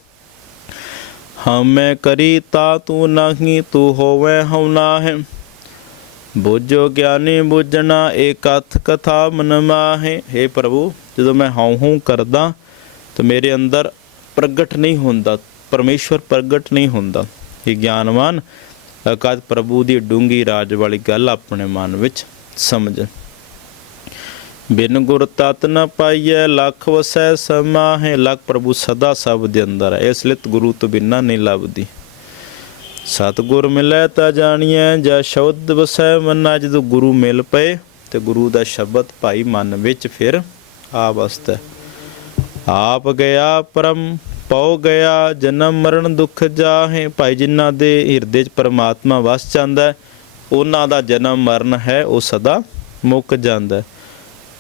Speaker 1: ਹਮੇ ਕਰੀ ਤਾ ਤੂੰ ਨਹੀਂ, ਤੂੰ ਹੋਵੇ ਹਉ ਨਾਹਿ। ਬੁੱਝੋ ਗਿਆਨੀ ਬੁੱਝਣਾ ਏਕਥ ਕਥਾ ਮਨ ਮਾਹੇ। हे ਪ੍ਰਭੂ, ਜਦੋਂ ਮੈਂ ਹਉ ਹਉ ਕਰਦਾ, ਤਾਂ ਮੇਰੇ ਅੰਦਰ ਪ੍ਰਗਟ ਨਹੀਂ ਹੁੰਦਾ, ਪਰਮੇਸ਼ਵਰ ਪ੍ਰਗਟ ਨਹੀਂ ਹੁੰਦਾ। ਇਹ ਗਿਆਨਵਾਨ ਅਕਾਦ ਪ੍ਰਭੂ ਦੀ ਡੂੰਗੀ ਰਾਜ ਵਾਲੀ ਗੱਲ ਆਪਣੇ ਮਨ ਵਿੱਚ ਸਮਝ। ਬਿਨ ਗੁਰ ਤਤ ਨ ਪਾਈਐ, ਲੱਖ ਵਸੈ ਸਮਾਹੇ, ਲੱਖ ਪ੍ਰਭੂ ਸਦਾ ਸਭ ਦੇ ਅੰਦਰ ਹੈ ਇਸ ਲਈ ਗੁਰੂ ਤੋਂ ਬਿਨਾ ਨਹੀਂ ਲੱਭਦੀ। ਸਤਿਗੁਰ ਮਿਲੈ ਤਾਂ ਜਾਣੀਐ, ਜਾਂ ਸ਼ਬਦ ਵਸੈ ਮਨਾ, ਜਦੋਂ ਗੁਰੂ ਮਿਲ ਪਏ, ਤੇ ਗੁਰੂ ਦਾ ਸ਼ਬਦ ਭਾਈ ਮਨ ਵਿੱਚ ਫਿਰ ਆ ਵਸਦਾ ਆਪ ਗਿਆ ਪਰਮ, ਪਉ ਗਿਆ ਜਨਮ ਮਰਨ ਦੁਖ ਜਾਹੇ, ਭਾਈ ਜਿਨ੍ਹਾਂ ਦੇ ਹਿਰਦੇ 'ਚ ਪਰਮਾਤਮਾ ਵਸ ਜਾਂਦਾ, ਉਹਨਾਂ ਦਾ ਜਨਮ ਮਰਨ ਹੈ, ਉਹ ਸਦਾ ਮੁੱਕ ਜਾਂਦਾ।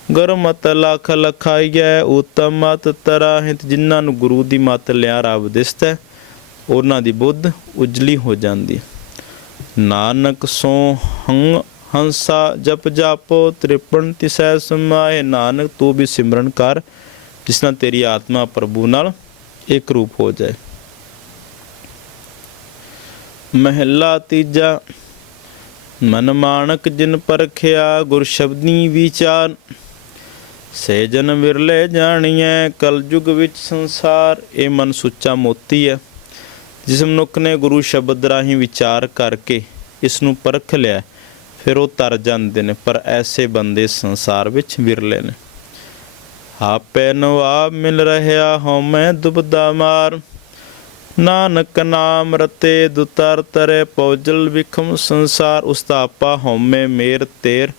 Speaker 1: ਹੈ। ਗੁਰ ਮਤ ਲਖ ਲਖਾਈਐ ਉਤਮ ਮਤ ਤਰਾਹਿਤ, ਜਿਨ੍ਹਾਂ ਨੂੰ ਗੁਰੂ ਦੀ ਮਤ ਲਿਆ ਰੱਬ ਦਿਸਦਾ ਉਹਨਾਂ ਦੀ ਬੁੱਧ ਉਜਲੀ ਹੋ ਜਾਂਦੀ ਨਾਨਕ ਸੋ ਹੰ ਹੰਸਾ ਜਪ ਜਾਪੋ, ਤ੍ਰਿਪਣ ਤਿਸੈ ਸਮਾਏ, ਨਾਨਕ ਤੂੰ ਵੀ ਸਿਮਰਨ ਕਰ, ਜਿਸ ਨਾਲ ਤੇਰੀ ਆਤਮਾ ਪ੍ਰਭੂ ਨਾਲ ਇੱਕ ਰੂਪ ਹੋ ਜਾਏ ਮਹਿਲਾ ਤੀਜਾ, ਮਨ ਮਾਨਕ ਜਿਨ ਪਰਖਿਆ, ਗੁਰ ਸ਼ਬਦੀ ਵਿਚਾਰ ਸੇ ਜਨ ਵਿਰਲੇ ਜਾਣੀਐ, ਕਲਯੁਗ ਵਿੱਚ ਸੰਸਾਰ, ਇਹ ਮਨ ਸੁੱਚਾ ਮੋਤੀ ਹੈ ਜਿਸ ਮਨੁੱਖ ਨੇ ਗੁਰੂ ਸ਼ਬਦ ਰਾਹੀਂ ਵਿਚਾਰ ਕਰਕੇ ਇਸ ਨੂੰ ਪਰਖ ਲਿਆ ਫਿਰ ਉਹ ਤਰ ਜਾਂਦੇ ਨੇ, ਪਰ ਐਸੇ ਬੰਦੇ ਸੰਸਾਰ ਵਿੱਚ ਵਿਰਲੇ ਨੇ। ਆਪੇ ਨਵਾਬ ਮਿਲ ਰਹਾ ਹਉਮੈ ਦੁਬਦਾ ਮਾਰ। ਨਾਨਕ ਨਾਮ ਰਤੇ ਦੁਤਰ ਤਰੇ ਪੌਜਲ ਵਿਖਮ ਸੰਸਾਰ ਉਸਤਾਪਾ ਹਉਮੈ ਮੇਰ ਤੇਰ।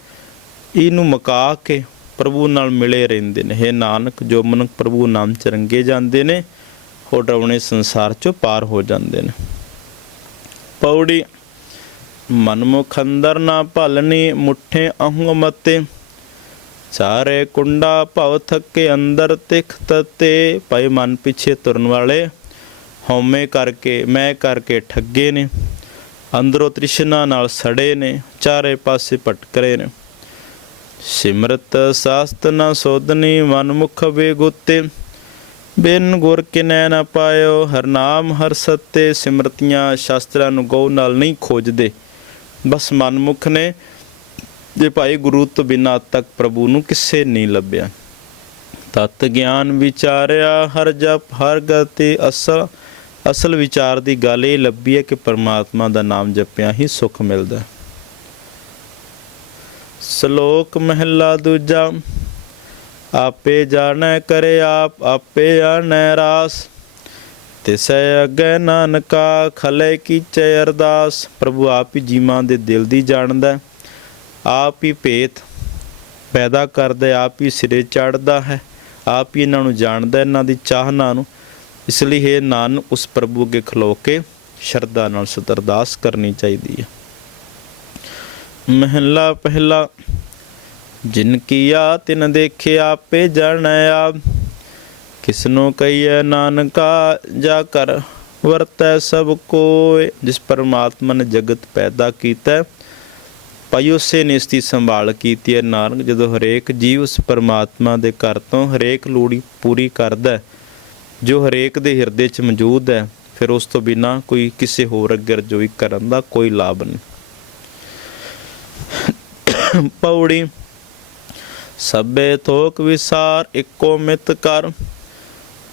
Speaker 1: ਇਹਨੂੰ ਮਕਾ ਕੇ ਪ੍ਰਭੂ ਨਾਲ ਮਿਲੇ ਰਹਿੰਦੇ ਨੇ। ਹੈ ਨਾਨਕ, ਜੋ ਮਨੁੱਖ ਪ੍ਰਭੂ ਨਾਮ ਚ ਰੰਗੇ ਜਾਂਦੇ ਨੇ, ਉਹ ਡਰਾਉਣੇ ਸੰਸਾਰ ਚੋਂ ਪਾਰ ਹੋ ਜਾਂਦੇ ਨੇ। ਪੌੜੀ, ਮਨਮੁਖ ਅੰਦਰ ਨਾ ਭਲਨੀ, ਮੁਠੇ ਅਹੰਗ ਮਤੇ। ਚਾਰੇ ਕੁੰਡਾ ਭਵ ਥੱਕੇ, ਅੰਦਰ ਤਿਖ ਤਤੇ। ਪਈ ਮਨ ਪਿੱਛੇ ਤੁਰਨ ਵਾਲੇ, ਹਉਮੈ ਕਰਕੇ, ਮੈਂ ਕਰਕੇ ਠੱਗੇ ਨੇ। ਅੰਦਰੋਂ ਤ੍ਰਿਸ਼ਨਾ ਨਾਲ ਸੜੇ ਨੇ, ਚਾਰੇ ਪਾਸੇ ਭਟਕਰੇ ਨੇ। ਸਿਮਰਤ ਸਾਸਤ ਨ ਸੋਧਨੀ ਮਨ ਮੁਖ ਬੇਗੁੱਤੇ, ਬਿਨ ਗੁਰ ਕਿਨੈ ਨ ਪਾਇਓ, ਹਰ ਨਾਮ ਹਰ ਸੱਤੇ, ਸਿਮਰਤੀਆਂ ਸ਼ਾਸਤਰਾਂ ਨੂੰ ਗਉ ਨਾਲ ਨਹੀਂ ਖੋਜਦੇ। ਬਸ ਮਨਮੁਖ ਨੇ, ਜੇ ਭਾਈ ਗੁਰੂ ਤੋਂ ਬਿਨਾਂ ਤੱਕ ਪ੍ਰਭੂ ਨੂੰ ਕਿਸੇ ਨਹੀਂ ਲੱਭਿਆ। ਤਤ ਗਿਆਨ ਵਿਚਾਰਿਆ, ਹਰ ਜਪ, ਹਰ ਗਤੀ ਅਸਲ ਅਸਲ ਵਿਚਾਰ ਦੀ ਗੱਲ ਇਹ ਲੱਭੀ ਹੈ ਕਿ ਪਰਮਾਤਮਾ ਦਾ ਨਾਮ ਜਪਿਆ ਹੀ ਸੁਖ ਮਿਲਦਾ ਸ਼ਲੋਕ ਮਹਿਲਾ ਦੂਜਾ, ਆਪੇ ਜਾਣੈ ਕਰੇ ਆਪ, ਆਪੇ ਆਣੈ ਰਾਸ। ਤਿਸੈ ਅਗੈ ਨਾਨਕਾ, ਖਲੇ ਕੀਚੈ ਅਰਦਾਸ। ਪ੍ਰਭੂ ਆਪ ਹੀ ਜੀਵਾਂ ਦੇ ਦਿਲ ਦੀ ਜਾਣਦਾ, ਆਪ ਹੀ ਭੇਤ ਪੈਦਾ ਕਰਦਾ, ਆਪ ਹੀ ਸਿਰੇ ਚੜਦਾ ਹੈ। ਆਪ ਹੀ ਇਹਨਾਂ ਨੂੰ ਜਾਣਦਾ, ਇਹਨਾਂ ਦੀ ਚਾਹਨਾ ਨੂੰ। ਇਸ ਲਈ ਇਹ ਨਾਨ ਉਸ ਪ੍ਰਭੂ ਅੱਗੇ ਖਲੋ ਕੇ ਸ਼ਰਧਾ ਨਾਲ ਸਤਰਦਾਸ ਕਰਨੀ ਚਾਹੀਦੀ ਹੈ। ਮਹਿਲਾ ਪਹਿਲਾ, ਜਿਨ ਕੀਆ ਤਿਨ ਦੇਖਿਆ ਆਪੇ ਜਾਣੈ ਆਪ। ਕਿਸਨੂੰ ਨਾਨਕਾ, ਜਾ ਕਰ ਵਰਤੈ ਸਭ ਕੋਇ ਜਿਸ ਪਰਮਾਤਮਾ ਨੇ ਜਗਤ ਪੈਦਾ ਕੀਤਾ, ਭਾਈ ਉਸੇ ਨੇ ਇਸ ਦੀ ਸੰਭਾਲ ਕੀਤੀ ਹੈ। ਨਾਨਕ ਜਦੋਂ ਹਰੇਕ ਜੀਵ ਉਸ ਪਰਮਾਤਮਾ ਦੇ ਘਰ ਤੋਂ ਹਰੇਕ ਲੋੜੀ ਪੂਰੀ ਕਰਦਾ ਜੋ ਹਰੇਕ ਦੇ ਹਿਰਦੇ 'ਚ ਮੌਜੂਦ ਹੈ, ਫਿਰ ਉਸ ਤੋਂ ਬਿਨਾ ਕੋਈ ਕਿਸੇ ਹੋਰ ਅੱਗੇ ਰਜੋਈ ਕਰਨ ਦਾ ਕੋਈ ਲਾਭ ਨਹੀਂ। ਪੌੜੀ। ਸਭੇ ਥੋਕ ਵਿਸਾਰ ਇੱਕੋ ਮਿਤ ਕਰ।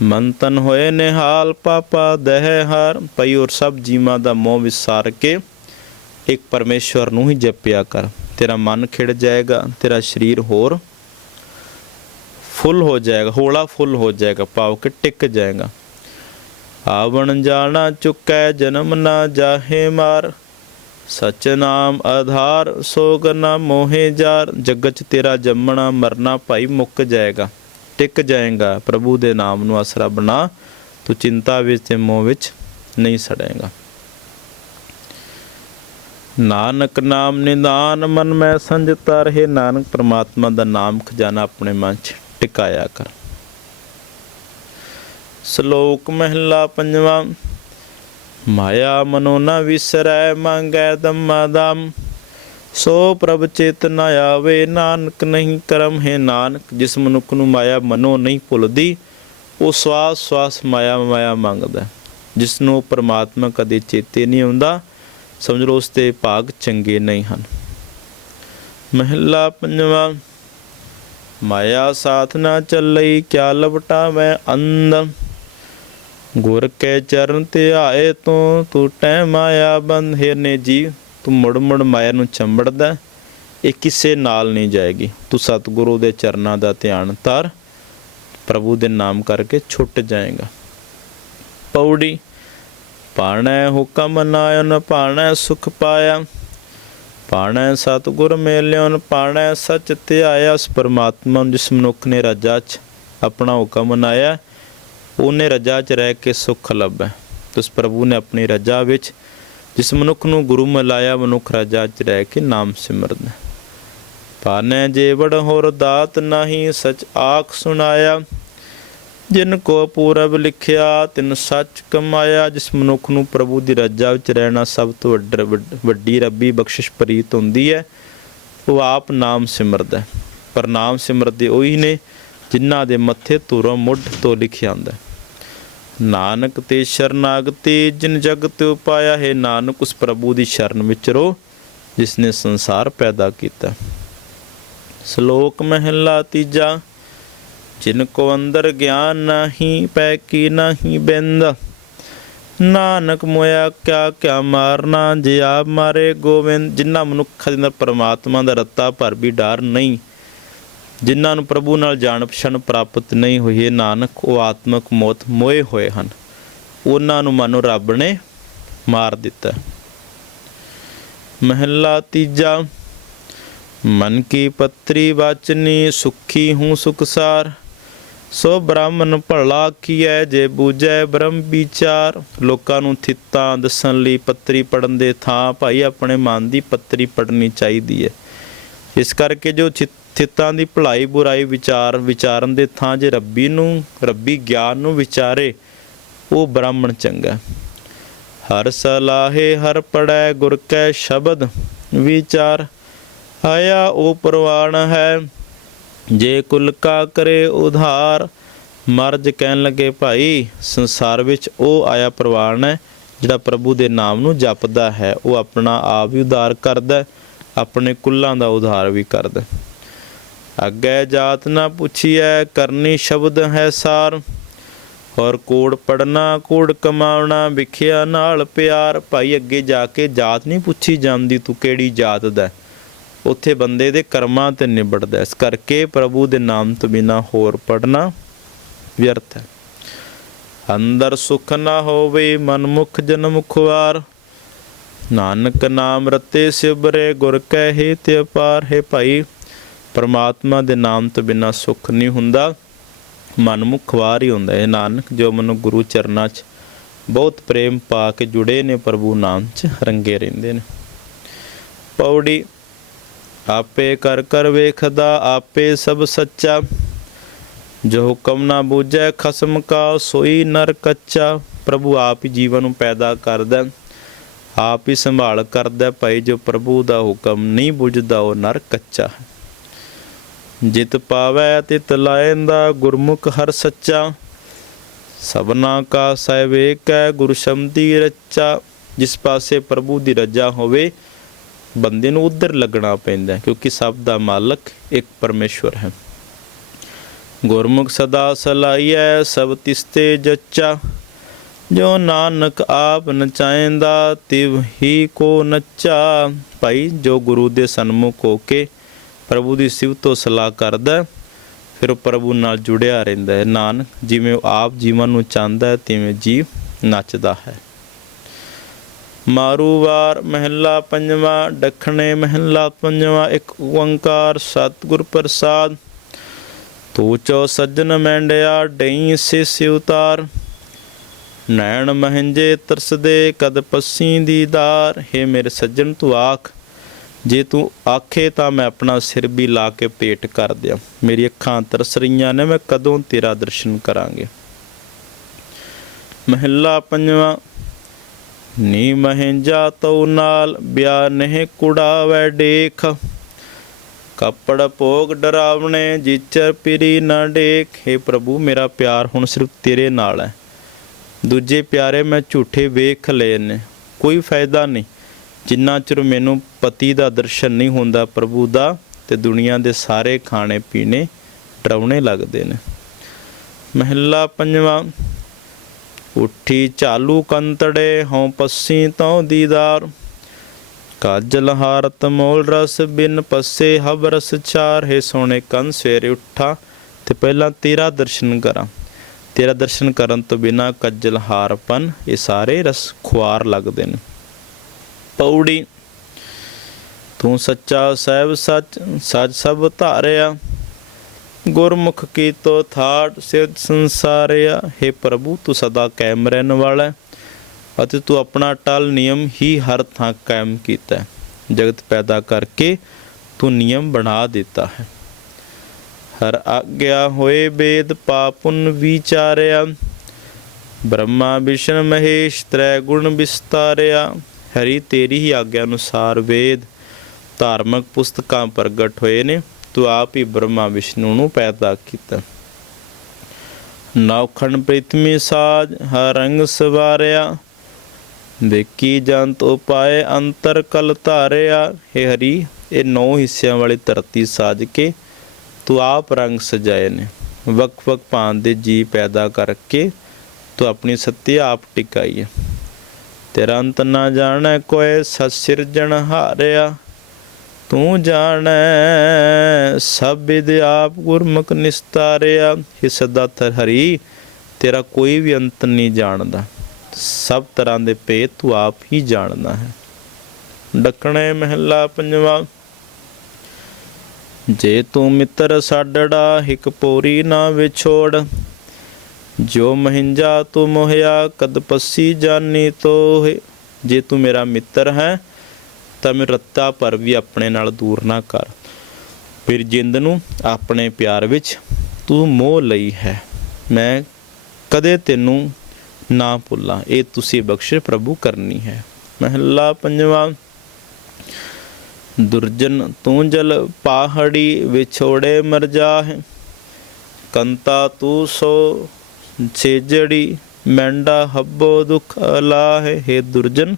Speaker 1: ਮਨ ਹੋਏ ਨਿਹਾਲ ਪਾਪਾ ਦਹਿ ਹਾਰ। ਪਈ ਔਰ ਸਭ ਜੀਵਾਂ ਦਾ ਮੋਹ ਵਿਸਾਰ ਕੇ ਇੱਕ ਪਰਮੇਸ਼ਵਰ ਨੂੰ ਹੀ ਜਪਿਆ ਕਰ। ਤੇਰਾ ਮਨ ਖਿੜ ਜਾਏਗਾ, ਤੇਰਾ ਸਰੀਰ ਹੋਰ ਫੁੱਲ ਹੋ ਜਾਏਗਾ, ਹੋਲਾ ਫੁੱਲ ਹੋ ਜਾਏਗਾ, ਭਾਵ ਕੇ ਟਿਕ ਜਾਏਗਾ। ਆਵਣ ਜਾਣਾ ਚੁੱਕੈ, ਜਨਮ ਨਾ ਜਾਹੇ ਮਾਰ। ਸਚ ਨਾਮ ਆਧਾਰ, ਸੋਗ ਨਾ ਮੋਹੇ ਜਾਰ, ਜਗਤ ਤੇਰਾ ਜੰਮਣਾ, ਮਰਨਾ ਭਾਈ ਮੁੱਕ ਜਾਏਗਾ, ਟਿਕ ਜਾਏਗਾ, ਪ੍ਰਭੂ ਦੇ ਨਾਮ ਨੂੰ ਆਸਰਾ ਬਣਾ, ਤੂੰ ਚਿੰਤਾ ਵਿੱਚ ਤੇ ਮੋਹ ਵਿੱਚ ਨਹੀਂ ਸੜੇਗਾ। ਨਾਨਕ ਨਾਮ ਨਿਦਾਨ, ਮਨ ਮੈਂ ਸੰਜਤਾ ਰਹੇ, ਨਾਨਕ ਪ੍ਰਮਾਤਮਾ ਦਾ ਨਾਮ ਖਜ਼ਾਨਾ ਆਪਣੇ ਮਨ 'ਚ ਟਿਕਾਇਆ ਕਰ। ਸ਼ਲੋਕ ਮਹਿਲਾ ਪੰਜਵਾਂ ਮਾਇਆ ਮਨੋ ਨ ਵਿਸਰੈ, ਮੰਗੈ ਦਮਾ ਦਮ। ਸੋ ਪ੍ਰਭ ਚੇਤ ਨ ਆਵੇ, ਨਾਨਕ ਨਹੀਂ ਕਰਮ ਹੈ ਨਾਨਕ। ਜਿਸ ਮਨੁੱਖ ਨੂੰ ਮਾਇਆ ਮਨੋ ਨਹੀਂ ਭੁੱਲਦੀ, ਉਹ ਸਵਾਸ ਸਵਾਸ ਮਾਇਆ ਮਾਇਆ ਮੰਗਦਾ। ਹੈ। ਜਿਸ ਨੂੰ ਪ੍ਰਮਾਤਮਾ ਕਦੇ ਚੇਤੇ ਨਹੀਂ ਆਉਂਦਾ, ਸਮਝ ਲਓ ਉਸ ਦੇ ਭਾਗ ਚੰਗੇ ਨਹੀਂ ਹਨ। ਮਹਿਲਾ ਪੰਜਵਾਂ, ਮਾਇਆ ਸਾਥ ਨਾ ਚੱਲਈ, ਕਿਆ ਲਪਟਾ ਮੈਂ ਅੰਧ। ਗੁਰ ਕੇ ਚਰਨ ਤੇ ਆਏ ਤੂੰ ਟੂਟੈ ਮਾਇਆ ਬੰਧੇ ਨੇ ਜੀ ਤੂੰ ਮੁੜ ਮੁੜ ਮਾਇਆ ਨੂੰ ਚੰਬੜਦਾ ਇਹ ਕਿਸੇ ਨਾਲ ਨਹੀਂ ਜਾਏਗੀ। ਤੂੰ ਸਤਿਗੁਰੂ ਦੇ ਚਰਨਾਂ ਦਾ ਧਿਆਨ ਧਰ, ਪ੍ਰਭੂ ਦੇ ਨਾਮ ਕਰਕੇ ਛੁੱਟ ਜਾਏਗਾ। ਪੌੜੀ, ਪਾਣੈ ਹੁਕਮ ਨਾਇਨ, ਪਾਣੈ ਸੁਖ ਪਾਇਆ। ਪਾਣੈ ਸਤਿਗੁਰ ਮੇਲਿਓਨ, ਪਾਣੈ ਸਚ ਧਿਆਇਆ। ਉਸ ਪਰਮਾਤਮਾ ਨੂੰ, ਜਿਸ ਮਨੁੱਖ ਨੇ ਰਾਜਾ 'ਚ ਆਪਣਾ ਹੁਕਮ ਮਨਾਇਆ ਉਹਨੇ ਰਜਾ 'ਚ ਰਹਿ ਕੇ ਸੁਖ ਲੱਭੈ ਉਸ ਪ੍ਰਭੂ ਨੇ ਆਪਣੀ ਰਜਾ ਵਿੱਚ ਜਿਸ ਮਨੁੱਖ ਨੂੰ ਗੁਰੂ ਮਿਲਾਇਆ ਮਨੁੱਖ ਰਜਾ 'ਚ ਰਹਿ ਕੇ ਨਾਮ ਸਿਮਰਦਾ ਪਾਨੈ ਜੇਵੜ ਹੋਰ ਦਾਤ ਨਹੀਂ, ਸਚ ਆਖ ਸੁਣਾਇਆ, ਜਿਨ ਕੋ ਪੂਰਬ ਲਿਖਿਆ, ਤਿਨ ਸੱਚ ਕਮਾਇਆ, ਜਿਸ ਮਨੁੱਖ ਨੂੰ ਪ੍ਰਭੂ ਦੀ ਰਜਾ ਵਿੱਚ ਰਹਿਣਾ ਸਭ ਤੋਂ ਵੱਡ- ਵੱਡੀ ਰੱਬੀ ਬਖਸ਼ਿਸ਼ ਪ੍ਰੀਤ ਹੁੰਦੀ ਹੈ, ਉਹ ਆਪ ਨਾਮ ਸਿਮਰਦਾ ਹੈ। ਪਰ ਨਾਮ ਸਿਮਰਦੇ ਉਹੀ ਨੇ ਜਿਨ੍ਹਾਂ ਦੇ ਮੱਥੇ ਤੁਰੋਂ ਮੁੱਢ ਤੋਂ ਲਿਖਿਆ ਹੁੰਦਾ ਹੈ। ਨਾਨਕ ਤੇ ਸ਼ਰਨਾਗਤੀ ਜਿਨ ਜਗਤ ਉਪਾਇਆ ਹੈ, ਨਾਨਕ ਉਸ ਪ੍ਰਭੂ ਦੀ ਸ਼ਰਨ ਵਿੱਚ ਰੋ, ਜਿਸ ਨੇ ਸੰਸਾਰ ਪੈਦਾ ਕੀਤਾ ਸ਼ਲੋਕ ਮਹਿਲਾ ਤੀਜਾ, ਜਿਨ ਕੋ ਅੰਦਰ ਗਿਆਨ ਨਹੀਂ, ਪੈ ਕੀ ਨਹੀਂ ਬਿੰਦ ਨਾਨਕ ਮੋਇਆ ਕਿਆ ਕਿਆ ਮਾਰਨਾ, ਜੇ ਆਪ ਮਾਰੇ ਗੋਬਿੰਦ ਜਿਨ੍ਹਾਂ ਮਨੁੱਖ ਦੇ ਅੰਦਰ ਪਰਮਾਤਮਾ ਦਾ ਰੱਤਾ ਭਰ ਵੀ ਡਰ ਨਹੀਂ ਜਿਨ੍ਹਾਂ ਨੂੰ ਪ੍ਰਭੂ ਨਾਲ ਜਾਣ ਪਛਾਣ ਪ੍ਰਾਪਤ ਨਹੀਂ ਹੋਈ ਹੈ ਨਾਨਕ ਉਹ ਆਤਮਕ ਮੌਤ ਮੋਏ ਹੋਏ ਹਨ। ਉਹਨਾਂ ਨੂੰ ਮਨੋ ਰੱਬ ਨੇ ਮਾਰ ਦਿੱਤਾ। ਮਹੱਲਾ ਤੀਜਾ, ਮਨ ਕੀ ਪਤਰੀ ਵਾਚਨੀ, ਸੁਖੀ ਹੂੰ ਸੁਖਸਾਰ। ਸੋ ਬ੍ਰਾਹਮਣ ਭਲਾ ਕੀਐ, ਜੇ ਬੂਝੈ ਬ੍ਰਹਮ ਵਿਚਾਰ। ਲੋਕਾਂ ਨੂੰ ਥਿੱਤਾਂ ਦੱਸਣ ਲਈ ਪੱਤਰੀ ਪੜਨ ਦੇ ਥਾਂ, ਭਾਈ ਆਪਣੇ ਮਨ ਦੀ ਪੱਤਰੀ ਪੜਨੀ ਚਾਹੀਦੀ ਹੈ ਇਸ ਕਰਕੇ ਜੋ ਥਿ- ਥਿੱਤਾਂ ਦੀ ਭਲਾਈ, ਬੁਰਾਈ ਵਿਚਾਰ, ਵਿਚਾਰਨ ਦੇ ਥਾਂ ਜੇ ਰੱਬੀ ਨੂੰ, ਰੱਬੀ ਗਿਆਨ ਨੂੰ ਵਿਚਾਰੇ, ਉਹ ਬ੍ਰਾਹਮਣ ਚੰਗਾ। ਹਰ ਸਲਾਹੇ ਹਰ ਪੜੈ ਗੁਰ ਕੈ ਸ਼ਬਦ ਵਿਚਾਰ। ਆਇਆ ਉਹ ਪ੍ਰਵਾਨ ਹੈ, ਜੇ ਕੁਲ ਕਾ ਕਰੇ ਉਧਾਰ। ਮਰਜ ਕਹਿਣ ਲੱਗੇ, ਭਾਈ, ਸੰਸਾਰ ਵਿੱਚ ਉਹ ਆਇਆ ਪ੍ਰਵਾਨ ਹੈ, ਜਿਹੜਾ ਪ੍ਰਭੂ ਦੇ ਨਾਮ ਨੂੰ ਜਪਦਾ ਹੈ। ਉਹ ਆਪਣਾ ਆਪ ਵੀ ਉਧਾਰ ਕਰਦਾ ਆਪਣੇ ਕੁੱਲਾਂ ਦਾ ਉਧਾਰ ਵੀ ਕਰਦਾ ਅੱਗੇ ਜਾਤ ਨਾ ਪੁੱਛੀਐ, ਕਰਨੀ ਸ਼ਬਦ ਹੈ ਸਾਰ। ਔਰ ਕੋੜ ਪੜਨਾ ਕੋੜ ਕਮਾਉਣਾ, ਵਿਖਿਆ ਨਾਲ ਪਿਆਰ। ਭਾਈ ਅੱਗੇ ਜਾ ਕੇ ਜਾਤ ਨਹੀਂ ਪੁੱਛੀ ਜਾਂਦੀ, ਤੂੰ ਕਿਹੜੀ ਜਾਤ ਦਾ ਹੈ। ਉੱਥੇ ਬੰਦੇ ਦੇ ਕਰਮਾਂ ਤੇ ਨਿਬੜਦਾ ਇਸ ਕਰਕੇ ਪ੍ਰਭੂ ਦੇ ਨਾਮ ਤੋਂ ਬਿਨਾ ਹੋਰ ਪੜਨਾ ਵਿਅਰਥ ਹੈ। ਅੰਦਰ ਸੁਖ ਨਾ ਹੋਵੇ, ਮਨਮੁਖ ਜਨਮ ਖੁਆਰ। ਨਾਨਕ ਨਾਮ ਰਤੇ ਸਿਬਰੇ ਗੁਰ ਕਹਿ ਹੇਤ ਅਪਾਰ ਹੈ ਭਾਈ। ਪਰਮਾਤਮਾ ਦੇ ਨਾਮ ਤੋਂ ਬਿਨਾ ਸੁੱਖ ਨਹੀਂ ਹੁੰਦਾ, ਮਨ ਮੁਖਵਾਰ ਹੀ ਹੁੰਦਾ ਹੈ। ਨਾਨਕ, ਜੋ ਮਨੁ ਗੁਰੂ ਚਰਨਾਂ 'ਚ ਬਹੁਤ ਪ੍ਰੇਮ ਪਾ ਕੇ ਜੁੜੇ ਨੇ, ਪ੍ਰਭੂ ਨਾਮ 'ਚ ਰੰਗੇ ਰਹਿੰਦੇ ਨੇ। ਪੌੜੀ, ਆਪੇ ਕਰ ਕਰ ਵੇਖਦਾ, ਆਪੇ ਸਭ ਸੱਚਾ। ਜੋ ਹੁਕਮ ਨਾ ਬੂਝੈ, ਖਸਮ ਕਾ ਸੋਈ ਨਰ ਕੱਚਾ। ਪ੍ਰਭੂ ਆਪ ਹੀ ਜੀਵਨ ਨੂੰ ਪੈਦਾ ਕਰਦਾ, ਆਪ ਹੀ ਸੰਭਾਲ ਕਰਦਾ। ਭਾਈ, ਜੋ ਪ੍ਰਭੂ ਦਾ ਹੁਕਮ ਨਹੀਂ ਬੁਝਦਾ, ਉਹ ਨਰ ਕੱਚਾ ਹੈ। ਜਿਤ ਪਾਵੈ ਤਿਤ ਲਾਇੰਦਾ ਗੁਰਮੁਖ ਹਰ ਸੱਚਾ। ਸਭਨਾ ਕਾ ਸਹਿਬ ਏਕੈ ਗੁਰ ਸ਼ਮਤੀ ਰਚਾ। ਜਿਸ ਪਾਸੇ ਪ੍ਰਭੂ ਦੀ ਰਜਾ ਹੋਵੇ, ਬੰਦੇ ਨੂੰ ਉਧਰ ਲੱਗਣਾ ਪੈਂਦਾ ਕਿਉਂਕਿ ਸਭ ਦਾ ਮਾਲਕ ਇੱਕ ਪਰਮੇਸ਼ਵਰ ਹੈ। ਗੁਰਮੁਖ ਸਦਾ ਸਲਾਈਐ, ਸਭ ਤਿਸਤੇ ਜੱਚਾ। ਜੋ ਨਾਨਕ ਆਪ ਨਚਾਇਂਦਾ ਤਿਵ ਹੀ ਕੋ ਨੱਚਾ। ਭਾਈ, ਜੋ ਗੁਰੂ ਦੇ ਸਨਮੁਖ ਹੋ ਕੇ ਪ੍ਰਭੂ ਦੀ ਸ਼ਿਵ ਤੋਂ ਸਲਾਹ ਕਰਦਾ ਹੈ, ਫਿਰ ਉਹ ਪ੍ਰਭੂ ਨਾਲ ਜੁੜਿਆ ਰਹਿੰਦਾ ਹੈ। ਨਾਨਕ ਜਿਵੇਂ ਉਹ ਆਪ ਜੀਵਨ ਨੂੰ ਚਾਹੁੰਦਾ ਹੈ ਤਿਵੇਂ ਜੀਵ ਨੱਚਦਾ ਹੈ। ਮਾਰੂਵਾਰ ਮਹਿਲਾ ਪੰਜਵਾ ਡਖਣੇ ਮਹਿਲਾ ਪੰਜਵਾ ਇੱਕ ਓੰਕਾਰ ਸਤਿਗੁਰ ਪ੍ਰਸਾਦ। ਤੂੰ ਚੋ ਸੱਜਣ ਮੈਂਡਿਆ ਡਈ ਸੇ ਸਿਉਤਾਰ ਨੈਣ ਮਹਿੰਜੇ ਤਰਸਦੇ ਕਦ ਪੱਸੀ ਦੀਦਾਰ ਹੈ ਮੇਰੇ ਸੱਜਣ ਤੂੰ ਆਖ ਜੇ ਤੂੰ ਆਖੇ ਤਾਂ ਮੈਂ ਆਪਣਾ ਸਿਰ ਵੀ ਲਾ ਕੇ ਪੇਟ ਕਰ ਦਿਆਂ। ਮੇਰੀ ਅੱਖਾਂ ਤਰਸ ਰਹੀਆਂ ਨੇ, ਮੈਂ ਕਦੋਂ ਤੇਰਾ ਦਰਸ਼ਨ ਕਰਾਂਗੇ? ਮਹਿਲਾ ਪੰਜਵਾਂ, ਨੀ ਮਹਿੰਜਾ ਤਉ ਨਾਲ ਬਿਆ ਨਹਿ ਕੁੜਾਵੈ ਡੇਖ। ਕੱਪੜ ਭੋਗ ਡਰਾਵਣੇ, ਜਿਚਰ ਪਿਰੀ ਨਾ ਡੇਖ। हे ਪ੍ਰਭੂ, ਮੇਰਾ ਪਿਆਰ ਹੁਣ ਸਿਰਫ ਤੇਰੇ ਨਾਲ ਹੈ। ਦੂਜੇ ਪਿਆਰੇ ਮੈਂ ਝੂਠੇ ਵੇਖ ਲਏ ਨੇ, ਕੋਈ ਫਾਇਦਾ ਨਹੀਂ। ਜਿੰਨਾ ਚਿਰ ਮੈਨੂੰ ਪਤੀ ਦਾ ਦਰਸ਼ਨ ਨਹੀਂ ਹੁੰਦਾ ਪ੍ਰਭੂ ਦਾ, ਤੇ ਦੁਨੀਆ ਦੇ ਸਾਰੇ ਖਾਣੇ ਪੀਣੇ ਡਰਾਉਣੇ ਲੱਗਦੇ ਨੇ। ਮਹਿਲਾ ਪੰਜਵਾਂ, ਉੱਠੀ ਚਾਲੂ ਕੰਤੜੇ, ਹਉ ਪੱਸੀ ਤਉ ਦੀਦਾਰ। ਕਾਜਲ ਹਾਰਤ ਮੋਲ ਰਸ ਬਿਨ ਪੱਸੇ ਹਬ ਰਸ ਚਾਰ, ਹੈ ਸੋਨੇ ਕੰਨ ਸਵੇਰੇ ਉੱਠਾ, ਤੇ ਪਹਿਲਾਂ ਤੇਰਾ ਦਰਸ਼ਨ ਕਰਾਂ। ਤੇਰਾ ਦਰਸ਼ਨ ਕਰਨ ਤੋਂ ਬਿਨਾ ਕੱਜਲ ਹਾਰਪਨ, ਇਹ ਸਾਰੇ ਰਸ ਖੁਆਰ ਲੱਗਦੇ ਨੇ। ਪੌੜੀ। ਤੂੰ ਸੱਚਾ ਸਹਿਬ ਸੱਚ ਸੱਚ ਸਭ ਧਾਰਿਆ। ਗੁਰਮੁਖ ਕੀ ਤੋ ਥਾੜ ਸਿਧ ਸੰਸਾਰਿਆ। हे ਪ੍ਰਭੂ, ਤੂੰ ਸਦਾ ਕਾਇਮ ਰਹਿਣ ਵਾਲਾ ਅਤੇ ਤੂੰ ਆਪਣਾ ਟਲ ਨਿਯਮ ਹੀ ਹਰ ਥਾਂ ਕਾਇਮ ਕੀਤਾ ਜਗਤ ਪੈਦਾ ਕਰਕੇ ਤੂੰ ਨਿਯਮ ਬਣਾ ਦਿੱਤਾ ਹੈ। ਹਰ ਆਗਿਆ ਹੋਏ ਬੇਦ ਪਾਪੁਨ ਵਿਚਾਰਿਆ। ਬ੍ਰਹਮਾ ਵਿਸ਼ਨ ਮਹੇਸ਼ ਤ੍ਰੈ ਗੁਣ ਵਿਸਤਾਰਿਆ। ਹਰੀ, ਤੇਰੀ ਹੀ ਆਗਿਆ ਅਨੁਸਾਰ ਵੇਦ ਧਾਰਮਿਕ ਪੁਸਤਕਾਂ ਪ੍ਰਗਟ ਹੋਏ ਨੇ, ਤੂੰ ਆਪ ਹੀ ਬ੍ਰਹਮਾ, ਵਿਸ਼ਨੂੰ ਨੂੰ ਪੈਦਾ ਕੀਤਾ। ਨੌਖਣ ਪ੍ਰਿਥਮੀ ਸਾਜ, ਹਰ ਰੰਗ ਸਵਾਰਿਆ ਦੇਖੀ ਜੰਤ ਉਪਾਏ, ਅੰਤਰ ਕਲ ਧਾਰਿਆ। ਹੈ ਹਰੀ, ਇਹ ਨੌ ਹਿੱਸਿਆਂ ਵਾਲੀ ਧਰਤੀ ਸਾਜ ਕੇ ਤੂੰ ਆਪ ਰੰਗ ਸਜਾਏ ਨੇ। ਵਕ ਵਕ ਭਾਂਤ ਦੇ ਜੀ ਪੈਦਾ ਕਰਕੇ ਤੂੰ ਆਪਣੀ ਸੱਤੀ ਆਪ ਟਿਕਾਈ ਹੈ। ਤੇਰਾ ਅੰਤ ਨਾ ਜਾਣੈ ਕੋਏ ਸਤ ਸਿਰਜਣ ਹਾਰਿਆ। ਤੂੰ ਜਾਣੈ ਸਭ ਵਿਦ ਆਪ ਗੁਰਮੁਖ ਨਿਸਤਾਰਿਆ। ਇਹ ਸਦਾ ਹਰੀ, ਤੇਰਾ ਕੋਈ ਵੀ ਅੰਤ ਨਹੀਂ ਜਾਣਦਾ। ਸਭ ਤਰ੍ਹਾਂ ਦੇ ਭੇਦ ਤੂੰ ਆਪ ਹੀ ਜਾਣਦਾ ਹੈ। ਡੱਕਣੇ ਮਹਿਲਾ ਪੰਜਵਾ, ਜੇ ਤੂੰ ਮਿੱਤਰ ਸਾਡੜਾ ਹਿਕ ਪੋਰੀ ਨਾ ਵਿਛੋੜ। ਜੋ ਮਹਿੰਜਾ ਤੂੰ ਮੋਹਿਆ, ਕਦ ਪੱਸੀ ਜਾਨੀ ਤੋਹਿ। ਜੇ ਤੂੰ ਮੇਰਾ ਮਿੱਤਰ ਹੈ, ਤਾਂ ਮੈਂ ਰੱਤਾ ਪਰ ਵੀ ਆਪਣੇ ਨਾਲ ਦੂਰ ਨਾ ਕਰ। ਫਿਰ ਜਿੰਦ ਨੂੰ ਆਪਣੇ ਪਿਆਰ ਵਿੱਚ ਤੂੰ ਮੋਹ ਲਈ ਹੈ। ਮੈਂ ਕਦੇ ਤੈਨੂੰ ਨਾ ਭੁੱਲਾਂ। ਇਹ ਤੁਸੀਂ ਬਖਸ਼ਿਸ਼ ਪ੍ਰਭੂ ਕਰਨੀ ਹੈ। ਮਹੱਲਾ ਪੰਜਵਾਂ, ਦੁਰਜਨ ਤੂੰ ਜਲ ਪਾਹੜੀ ਵਿਛੋੜੇ ਮਰ ਜਾਹੇ। ਕੰਤਾ ਤੂੰ ਸੋ ਛੇਜੜੀ ਮੈਂਡਾ, ਹੱਬੋ, ਦੁਖ, ਅਲਾਹੇ, ਹੈ ਦੁਰਜਨ,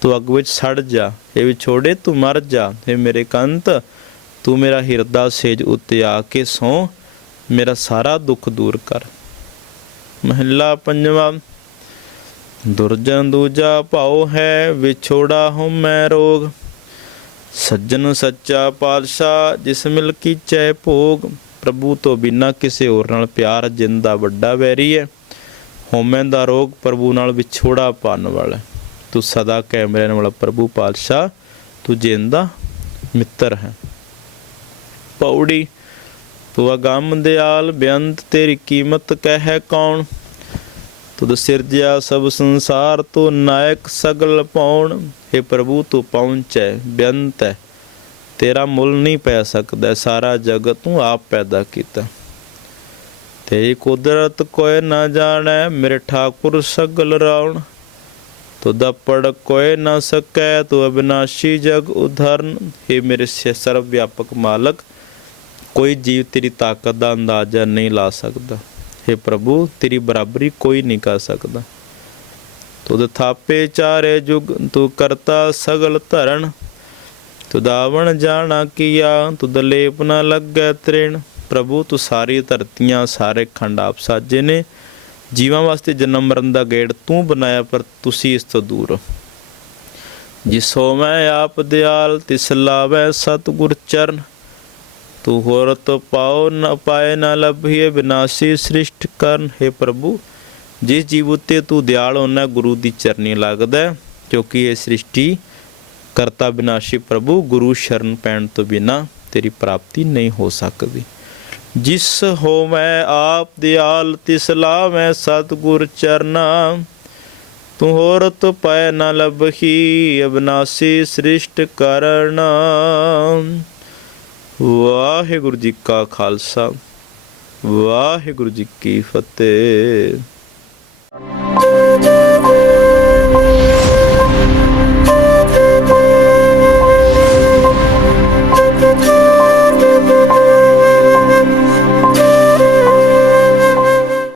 Speaker 1: ਤੂੰ ਅੱਗ ਵਿੱਚ ਸੜ ਜਾ ਇਹ ਵਿਛੋੜੇ, ਤੂੰ ਮਰ ਜਾ, ਹੈ ਮੇਰੇ ਕੰਤ, ਤੂੰ ਮੇਰਾ ਹਿਰਦਾ ਸੇਜ ਉੱਤੇ ਆ ਕੇ ਸੋ, ਮੇਰਾ ਸਾਰਾ ਦੁੱਖ ਦੂਰ ਕਰ। ਮਹੱਲਾ ਪੰਜਵਾਂ, ਦੁਰਜਨ ਦੂਜਾ ਭਾਉ ਹੈ, ਵਿਛੋੜਾ ਹਉ ਮੈਂ ਰੋਗ। ਸੱਜਣ ਸੱਚਾ ਪਾਤਸ਼ਾਹ, ਜਿਸ ਮਿਲ ਕੀ ਚੈ ਭੋਗ। ਪ੍ਰਭੂ ਤੋਂ ਬਿਨਾ ਕਿਸੇ ਹੋਰ ਨਾਲ ਪਿਆਰ ਜਿੰਦਾ ਵੱਡਾ ਵੈਰੀ ਹੈ, ਹਉਮੈ ਦਾ ਰੋਗ ਪ੍ਰਭੂ ਨਾਲ ਵਿਛੋੜਾ ਪਾਣ ਵਾਲਾ ਤੂੰ ਸਦਾ ਕਾਇਮ ਰਹਿਣ ਵਾਲਾ ਪ੍ਰਭੂ ਪਾਤਸ਼ਾਹ, ਤੂੰ ਜਿੰਦਾ ਮਿੱਤਰ ਹੈ। ਪੌੜੀ ਤੂੰ ਅਗੰਮ ਦਿਆਲ ਬੇਅੰਤ ਤੇਰੀ ਕੀਮਤ ਕਹਿ ਕੌਣ? ਤੁਧ ਸਿਰਜਿਆ ਸਭ ਸੰਸਾਰ ਤੂੰ ਨਾਇਕ ਸਗਲ ਪਾਉਣ हे ਪ੍ਰਭੂ ਤੂੰ ਪਹੁੰਚੈ ਬੇਅੰਤ ਹੈ। ਤੇਰਾ ਮੁੱਲ ਨਹੀਂ ਪੈ ਸਕਦਾ, ਸਾਰਾ ਜਗਤ ਤੂੰ ਆਪ ਪੈਦਾ ਕੀਤਾ। ਤੇਰੀ ਕੁਦਰਤ ਕੋਈ ਨਾ ਜਾਣੈ, ਮੇਰੇ ਠਾਕੁਰ ਸਗਲ ਰਾਉਣ ਤੁਧ ਪੜ ਕੋਈ ਨਾ ਸਕੈ, ਤੂੰ ਅਬਿਨਾਸ਼ੀ ਜਗ ਉਧਰਨ। हे ਮੇਰੇ ਸਰਵ ਵਿਆਪਕ ਮਾਲਕ, ਕੋਈ ਜੀਵ ਤੇਰੀ ਤਾਕਤ ਦਾ ਅੰਦਾਜ਼ਾ ਨਹੀਂ ਲਾ ਸਕਦਾ। हे ਪ੍ਰਭੂ, ਤੇਰੀ ਬਰਾਬਰੀ ਕੋਈ ਨਹੀਂ ਕਰ ਸਕਦਾ। ਤੁਧ ਥਾਪੇ ਚਾਰੇ ਜੁਗ, ਤੂੰ ਕਰਤਾ ਸਗਲ ਧਰਨ। ਤੁਦਾਵਣ ਜਾਣਾ ਕੀਆ ਤੁਦ ਲੇਪ ਨਾ ਲੱਗੈ ਤ੍ਰਿਣ। ਪ੍ਰਭੂ, ਤੂੰ ਸਾਰੀ ਧਰਤੀਆਂ, ਸਾਰੇ ਖੰਡ ਆਪ ਸਾਜੇ ਨੇ। ਜੀਵਾਂ ਵਾਸਤੇ ਜਨਮ ਮਰਨ ਦਾ ਗੇੜ ਤੂੰ ਬਣਾਇਆ, ਪਰ ਤੁਸੀਂ ਇਸ ਤੋਂ ਦੂਰ ਜਿਸੋ ਮੈਂ ਆਪ ਦਿਆਲ, ਤਿਸ ਲਾਵੈ ਸਤਿਗੁਰ ਚਰਨ। ਤੂੰ ਹੋਰ ਹੋਰਤ ਪਾਉ ਨ, ਪਾਏ ਨ ਲਭੀਏ ਵਿਨਾਸ਼ੀ ਸ੍ਰਿਸ਼ਟ ਕਰਨ। ਹੈ ਪ੍ਰਭੂ, ਜਿਸ ਜੀਵ ਉਤੇ ਤੂੰ ਦਿਆਲ ਹੋਣਾ, ਗੁਰੂ ਦੀ ਚਰਨੀ ਲੱਗਦਾ ਕਿਉਂਕਿ ਇਹ ਸ੍ਰਿਸ਼ਟੀ ਕਰਤਾ ਵਿਨਾਸ਼ੀ ਪ੍ਰਭੂ, ਗੁਰੂ ਸ਼ਰਨ ਪੈਣ ਤੋਂ ਬਿਨਾ ਤੇਰੀ ਪ੍ਰਾਪਤੀ ਨਹੀਂ ਹੋ ਸਕਦੀ। ਜਿਸ ਹੋ ਮੈਂ ਆਪ ਦਿਆਲ, ਤਿਸ ਲਾਵੈ ਸਤਿਗੁਰ ਚਰਨਾ। ਤੂੰ ਹੋਰਤ ਪੈ ਨ ਲਭਹੀ, ਅਬਨਾਸੀ ਸ੍ਰਿਸ਼ਟ ਕਰਨ। ਵਾਹਿਗੁਰੂ ਜੀ ਕਾ ਖਾਲਸਾ, ਵਾਹਿਗੁਰੂ ਜੀ ਕੀ ਫਤਿਹ।